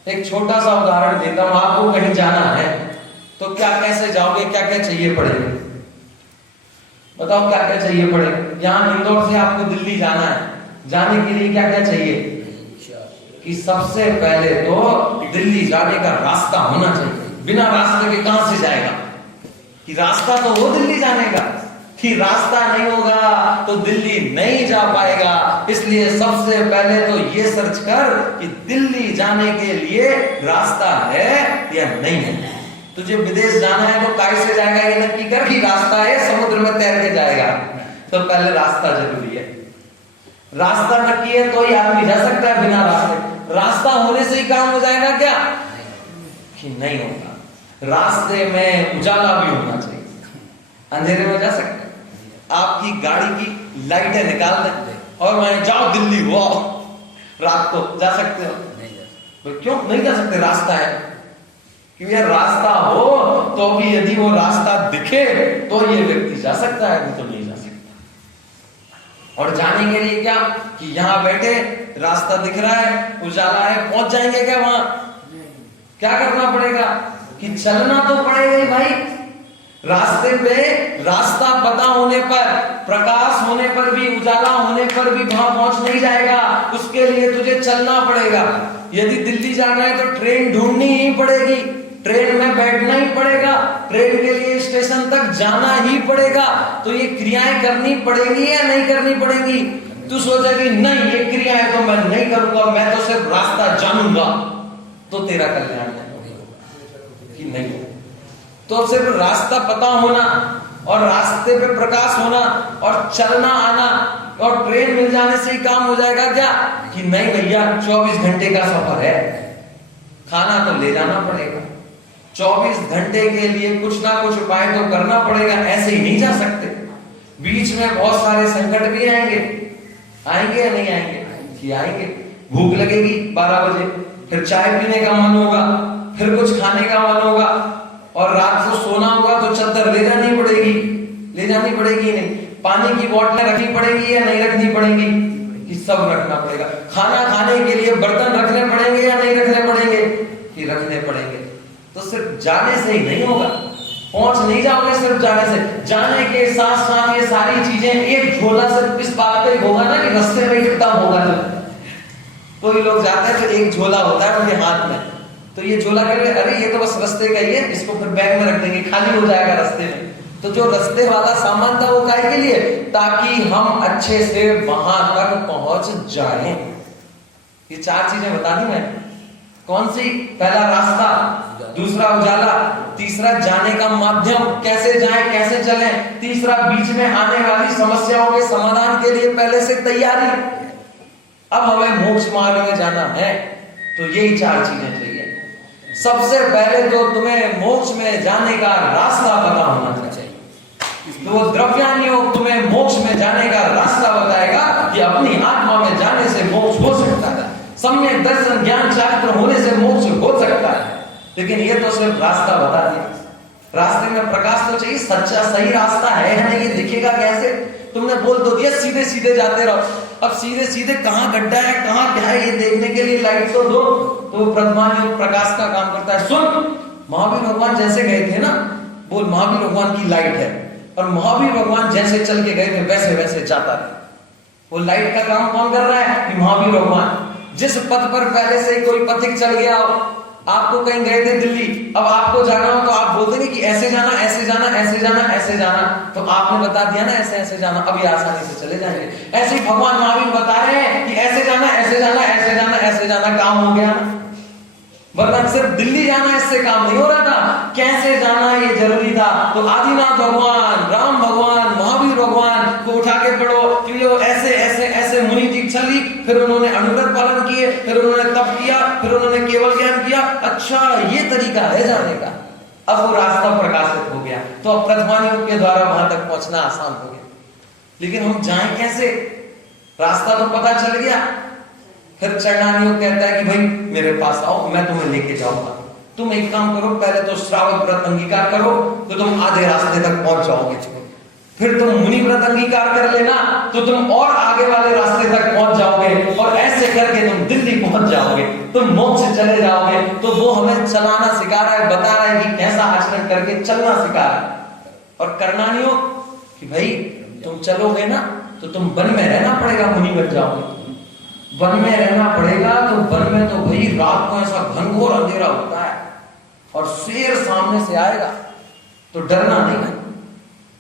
एक छोटा सा उदाहरण देता हूं। आपको कहीं जाना है तो क्या कैसे जाओगे, क्या क्या चाहिए पड़ेगा? बताओ क्या क्या चाहिए पड़ेगा? यहाँ इंदौर से आपको दिल्ली जाना है, जाने के लिए क्या क्या चाहिए? कि सबसे पहले तो दिल्ली जाने का रास्ता होना चाहिए। बिना रास्ते के कहां से जाएगा? कि रास्ता तो हो दिल्ली जाने का, कि रास्ता नहीं होगा तो दिल्ली नहीं जा पाएगा। इसलिए सबसे पहले तो ये सर्च कर कि दिल्ली जाने के लिए रास्ता है या नहीं है। तुझे विदेश जाना है तो काय से जाएगा ये नक्की कर कि रास्ता है, समुद्र में तैर के जाएगा। तो पहले रास्ता जरूरी है। रास्ता नक्की है तो ही आदमी जा सकता है। बिना रास्ते, रास्ता होने से ही काम हो जाएगा क्या? कि नहीं होगा। रास्ते में उजाला भी होना चाहिए। अंधेरे में जा सकते हैं? आपकी गाड़ी की लाइटें निकाल दें और वहां जाओ दिल्ली हो आओ, रात को जा सकते हो? नहीं। क्यों नहीं जा सकते? रास्ता है। क्योंकि यार रास्ता हो तो भी यदि वो रास्ता दिखे तो ये व्यक्ति जा सकता है, नहीं तो नहीं जा सकता। और जाने के लिए क्या कि यहां बैठे रास्ता दिख रहा है, उजाला है, पहुंच जाएंगे क्या वहां? क्या करना पड़ेगा? कि चलना तो पड़ेगा ही भाई। रास्ते पे रास्ता पता होने पर, प्रकाश होने पर भी, उजाला होने पर भी वहां पहुंच नहीं जाएगा। उसके लिए तुझे चलना पड़ेगा। यदि दिल्ली जाना है तो ट्रेन ढूंढनी ही पड़ेगी, ट्रेन में बैठना ही पड़ेगा, ट्रेन के लिए स्टेशन तक जाना ही पड़ेगा। तो ये क्रियाएं करनी पड़ेगी या नहीं करनी पड़ेगी? तू सोचा कि नहीं ये क्रियाएं तो मैं नहीं करूंगा, मैं तो सिर्फ रास्ता जानूंगा, तो तेरा कल्याण है कि नहीं? तो सिर्फ रास्ता पता होना और रास्ते पे प्रकाश होना और चलना आना और ट्रेन मिल जाने से ही काम हो जाएगा क्या? कि नहीं भैया 24 घंटे का सफर है, खाना तो ले जाना पड़ेगा, 24 घंटे के लिए कुछ ना कुछ उपाय तो करना पड़ेगा, ऐसे ही नहीं जा सकते। बीच में बहुत सारे संकट भी आएंगे या नहीं आएंगे? कि आएंगे। भूख लगेगी 12 बजे, फिर चाय पीने का मन होगा, फिर कुछ खाने का मन होगा, और रात को सोना होगा तो चादर ले जानी पड़ेगी नहीं? पानी की बोतलें रखनी पड़ेगी या नहीं रखनी पड़ेगी? कि सब रखना पड़ेगा। खाना खाने के लिए बर्तन रखने पड़ेंगे या नहीं रखने पड़ेंगे? कि रखने पड़ेंगे। तो सिर्फ जाने से ही नहीं होगा, पहुंच नहीं जाओगे सिर्फ जाने से। जाने के साथ साथ ये सारी चीजें, एक झोला सिर्फ इस बात पे होगा ना कि रास्ते में ही खत्म होगा। कोई लोग जाते हैं तो एक झोला होता है उनके हाथ में, तो ये झोला कर अरे ये तो बस रास्ते का ही है, इसको फिर बैग में रख देंगे, खाली हो जाएगा रास्ते में। तो जो रास्ते वाला सामान था वो काहे के लिए? ताकि हम अच्छे से वहां तक पहुंच जाएं। ये 4 चीजें बता दी मैं। कौन सी? पहला रास्ता, दूसरा उजाला, तीसरा जाने का माध्यम, कैसे जाएं कैसे चलें, तीसरा बीच में आने वाली समस्याओं के समाधान के लिए पहले से तैयारी। अब हमें मोक्ष मार्ग में जाना है तो यही 4 चीजें चाहिए। सबसे पहले तो तुम्हें मोक्ष में जाने का रास्ता पता होना चाहिए। तो द्रव्यान योग तुम्हें मोक्ष में जाने का रास्ता बताएगा कि अपनी आत्मा में जाने से मोक्ष हो सकता है, सम्यक दर्शन ज्ञान शास्त्र होने से मोक्ष हो सकता है। लेकिन ये तो सिर्फ रास्ता बता दिया, रास्ते में प्रकाश तो चाहिए। सच्चा सही रास्ता है या नहीं ये दिखेगा कैसे? तुमने बोल तो दिया सीधे सीधे जाते रहो, अब सीधे सीधे कहाँ गड्ढा है कहाँ क्या है ये देखने के लिए लाइट तो दो। तो प्रज्ञान योग प्रकाश का काम करता है। सुन, महावीर भगवान जैसे गए थे ना, बोल महावीर भगवान की लाइट है, और महावीर भगवान जैसे चल के गए थे वैसे वैसे जाता है। वो लाइट का काम कौन कर रहा है? कि महावीर भगवान। जिस पथ पर पहले से कोई पथिक चल गया हो, आपको कहीं गए थे दिल्ली, अब आपको जाना हो तो आप बोलते हैं कि ऐसे जाना ऐसे जाना ऐसे जाना ऐसे जाना, तो आपने बता दिया ना ऐसे ऐसे जाना, अब ये आसानी से चले जाएंगे। ऐसे ही भगवान महावीर बता रहे हैं कि ऐसे जाना ऐसे जाना ऐसे जाना ऐसे जाना, काम हो गया ना। वरना सिर्फ दिल्ली जाना इससे काम नहीं हो रहा था, कैसे जाना ये जरूरी था। तो आदिनाथ भगवान, राम भगवान, महावीर भगवान को उठा के पढ़ो कि वो ऐसे ऐसे ऐसे मुनि दीक्षा ली, फिर उन्होंने अनुव्रत पालन किए, फिर उन्होंने तप किया, फिर उन्होंने केवल ज्ञान किया। अच्छा ये तरीका है जाने का। अब वो रास्ता प्रकाशित हो गया, तो अब प्रज्ञान योग के द्वारा वहां तक पहुंचना आसान हो गया। लेकिन हम जाएं कैसे? रास्ता तो पता चल गया। फिर चरणानी योग कहता है कि भाई मेरे पास आओ, मैं तुम्हें लेके जाऊंगा। तुम एक काम करो, पहले तो श्रावक व्रत अंगीकार करो तो तुम आधे रास्ते तक पहुंच जाओगे। फिर तुम मुनि व्रत अंगीकार कर लेना तो तुम और आगे वाले रास्ते तक पहुंच जाओगे, और ऐसे करके तुम दिल्ली पहुंच जाओगे, तुम मोक्ष से चले जाओगे। तो वो हमें चलाना सिखा रहा है, बता रहा है कि कैसा आचरण करके चलना सिखा रहा है। और करना नहीं हो कि भाई तुम चलोगे ना तो तुम वन में रहना पड़ेगा, मुनि बन जाओगे। वन में रहना पड़ेगा तो वन में तो भाई रात को ऐसा घनघोर अंधेरा होता है और शेर सामने से आएगा तो डरना नहीं।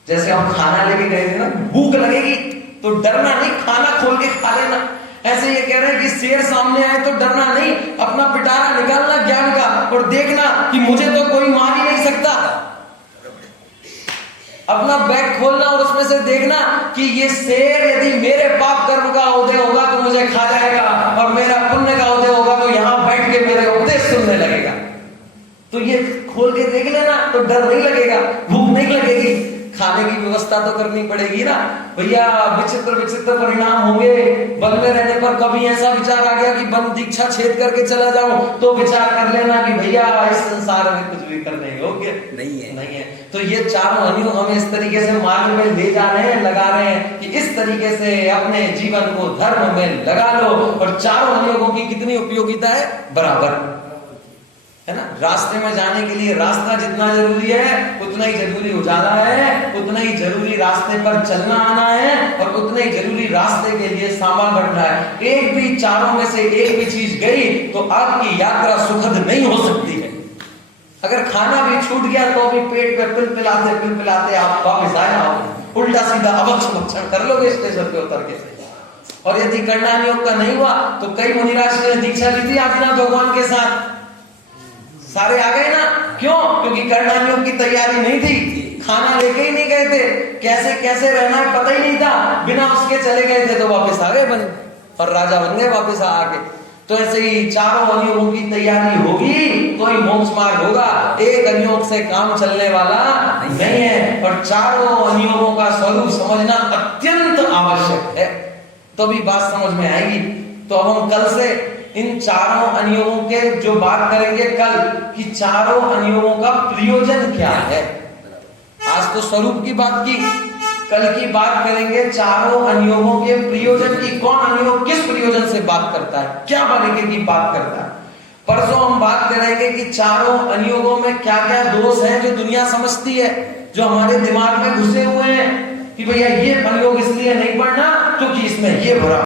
जैसे हम खाना लेके गए थे ना, भूख लगेगी तो डरना नहीं, खाना खोल के खा लेना। ऐसे ये कह रहे हैं कि शेर सामने आए तो डरना नहीं, अपना पिटारा निकालना ज्ञान का और देखना कि मुझे तो कोई मार ही नहीं सकता। अपना बैग खोलना और उसमें से देखना कि ये शेर यदि मेरे पाप कर्म का उदय होगा तो मुझे खा जाएगा, और मेरा पुण्य का उदय होगा तो यहां बैठ के मेरे उपदेश सुनने लगेगा। तो ये खोल के देख लेना तो डर नहीं लगेगा, भूख नहीं लगेगी। खाने की व्यवस्था तो करनी पड़ेगी ना भैया। विचित्र विचित्र परिणाम होंगे। वन में रहने पर कभी ऐसा विचार आ गया कि वन दीक्षा छेद करके चला जाऊं, तो विचार कर लेना कि भैया इस संसार में कुछ भी करने योग्य नहीं है। तो ये चारों अनुयोग हमें इस तरीके से मार्ग में ले जा रहे हैं, लगा रहे हैं कि इस तरीके से अपने जीवन को धर्म में लगा लो। और चारों अनुयोगों की कितनी उपयोगिता है? बराबर। है ना। रास्ते में जाने के लिए रास्ता जितना जरूरी है उतना ही जरूरी उजाला है, उतना ही जरूरी रास्ते पर चलना आना है, और उतना ही जरूरी रास्ते के लिए सामान बढ़ना है। एक भी चारों में से एक भी चीज गई तो आपकी यात्रा सुखद नहीं हो सकती है। अगर खाना भी छूट गया तो भी पेट पे पिलपिलाते आप वापस आए आओगे, उल्टा सीधा अभक्षण कर लोगे स्टेशन पे उतर के। और यदि कर्णान योग का नहीं हुआ तो कई मुनिराज ने दीक्षा ली थी आदिनाथ भगवान के साथ, सारे आ गए ना। क्यों? क्योंकि कर्णान योग की तैयारी नहीं थी, खाना लेके ही नहीं गए थे, कैसे कैसे रहना है पता ही नहीं था, बिना उसके चले गए थे तो वापस आ गए बन, और राजा बन गए वापस आके। तो ऐसे ही चारों अनियोगों की तैयारी होगी तो ही मोक्ष मार्ग होगा। एक अनियोग से काम चलने वाला नहीं है, और चारों अनियोगों का स्वरूप समझना अत्यंत आवश्यक है, तो भी बात समझ में आएगी। तो अब हम कल से इन चारों अनियोगों के जो बात करेंगे कल कि चारों अनियोगों का प्रयोजन क्या है। आज तो स्वरूप की बात की, कल की बात करेंगे चारों अनियोगों के प्रयोजन की। कौन अनियोग किस प्रयोजन से बात करता है, क्या बनेगे की बात करता है। परसों हम बात करेंगे कि चारों अनियोगों में क्या क्या दोष हैं जो दुनिया समझती है, जो हमारे दिमाग में घुसे हुए हैं कि भैया ये अनियोग इसलिए नहीं पढ़ना क्योंकि इसमें ये भरा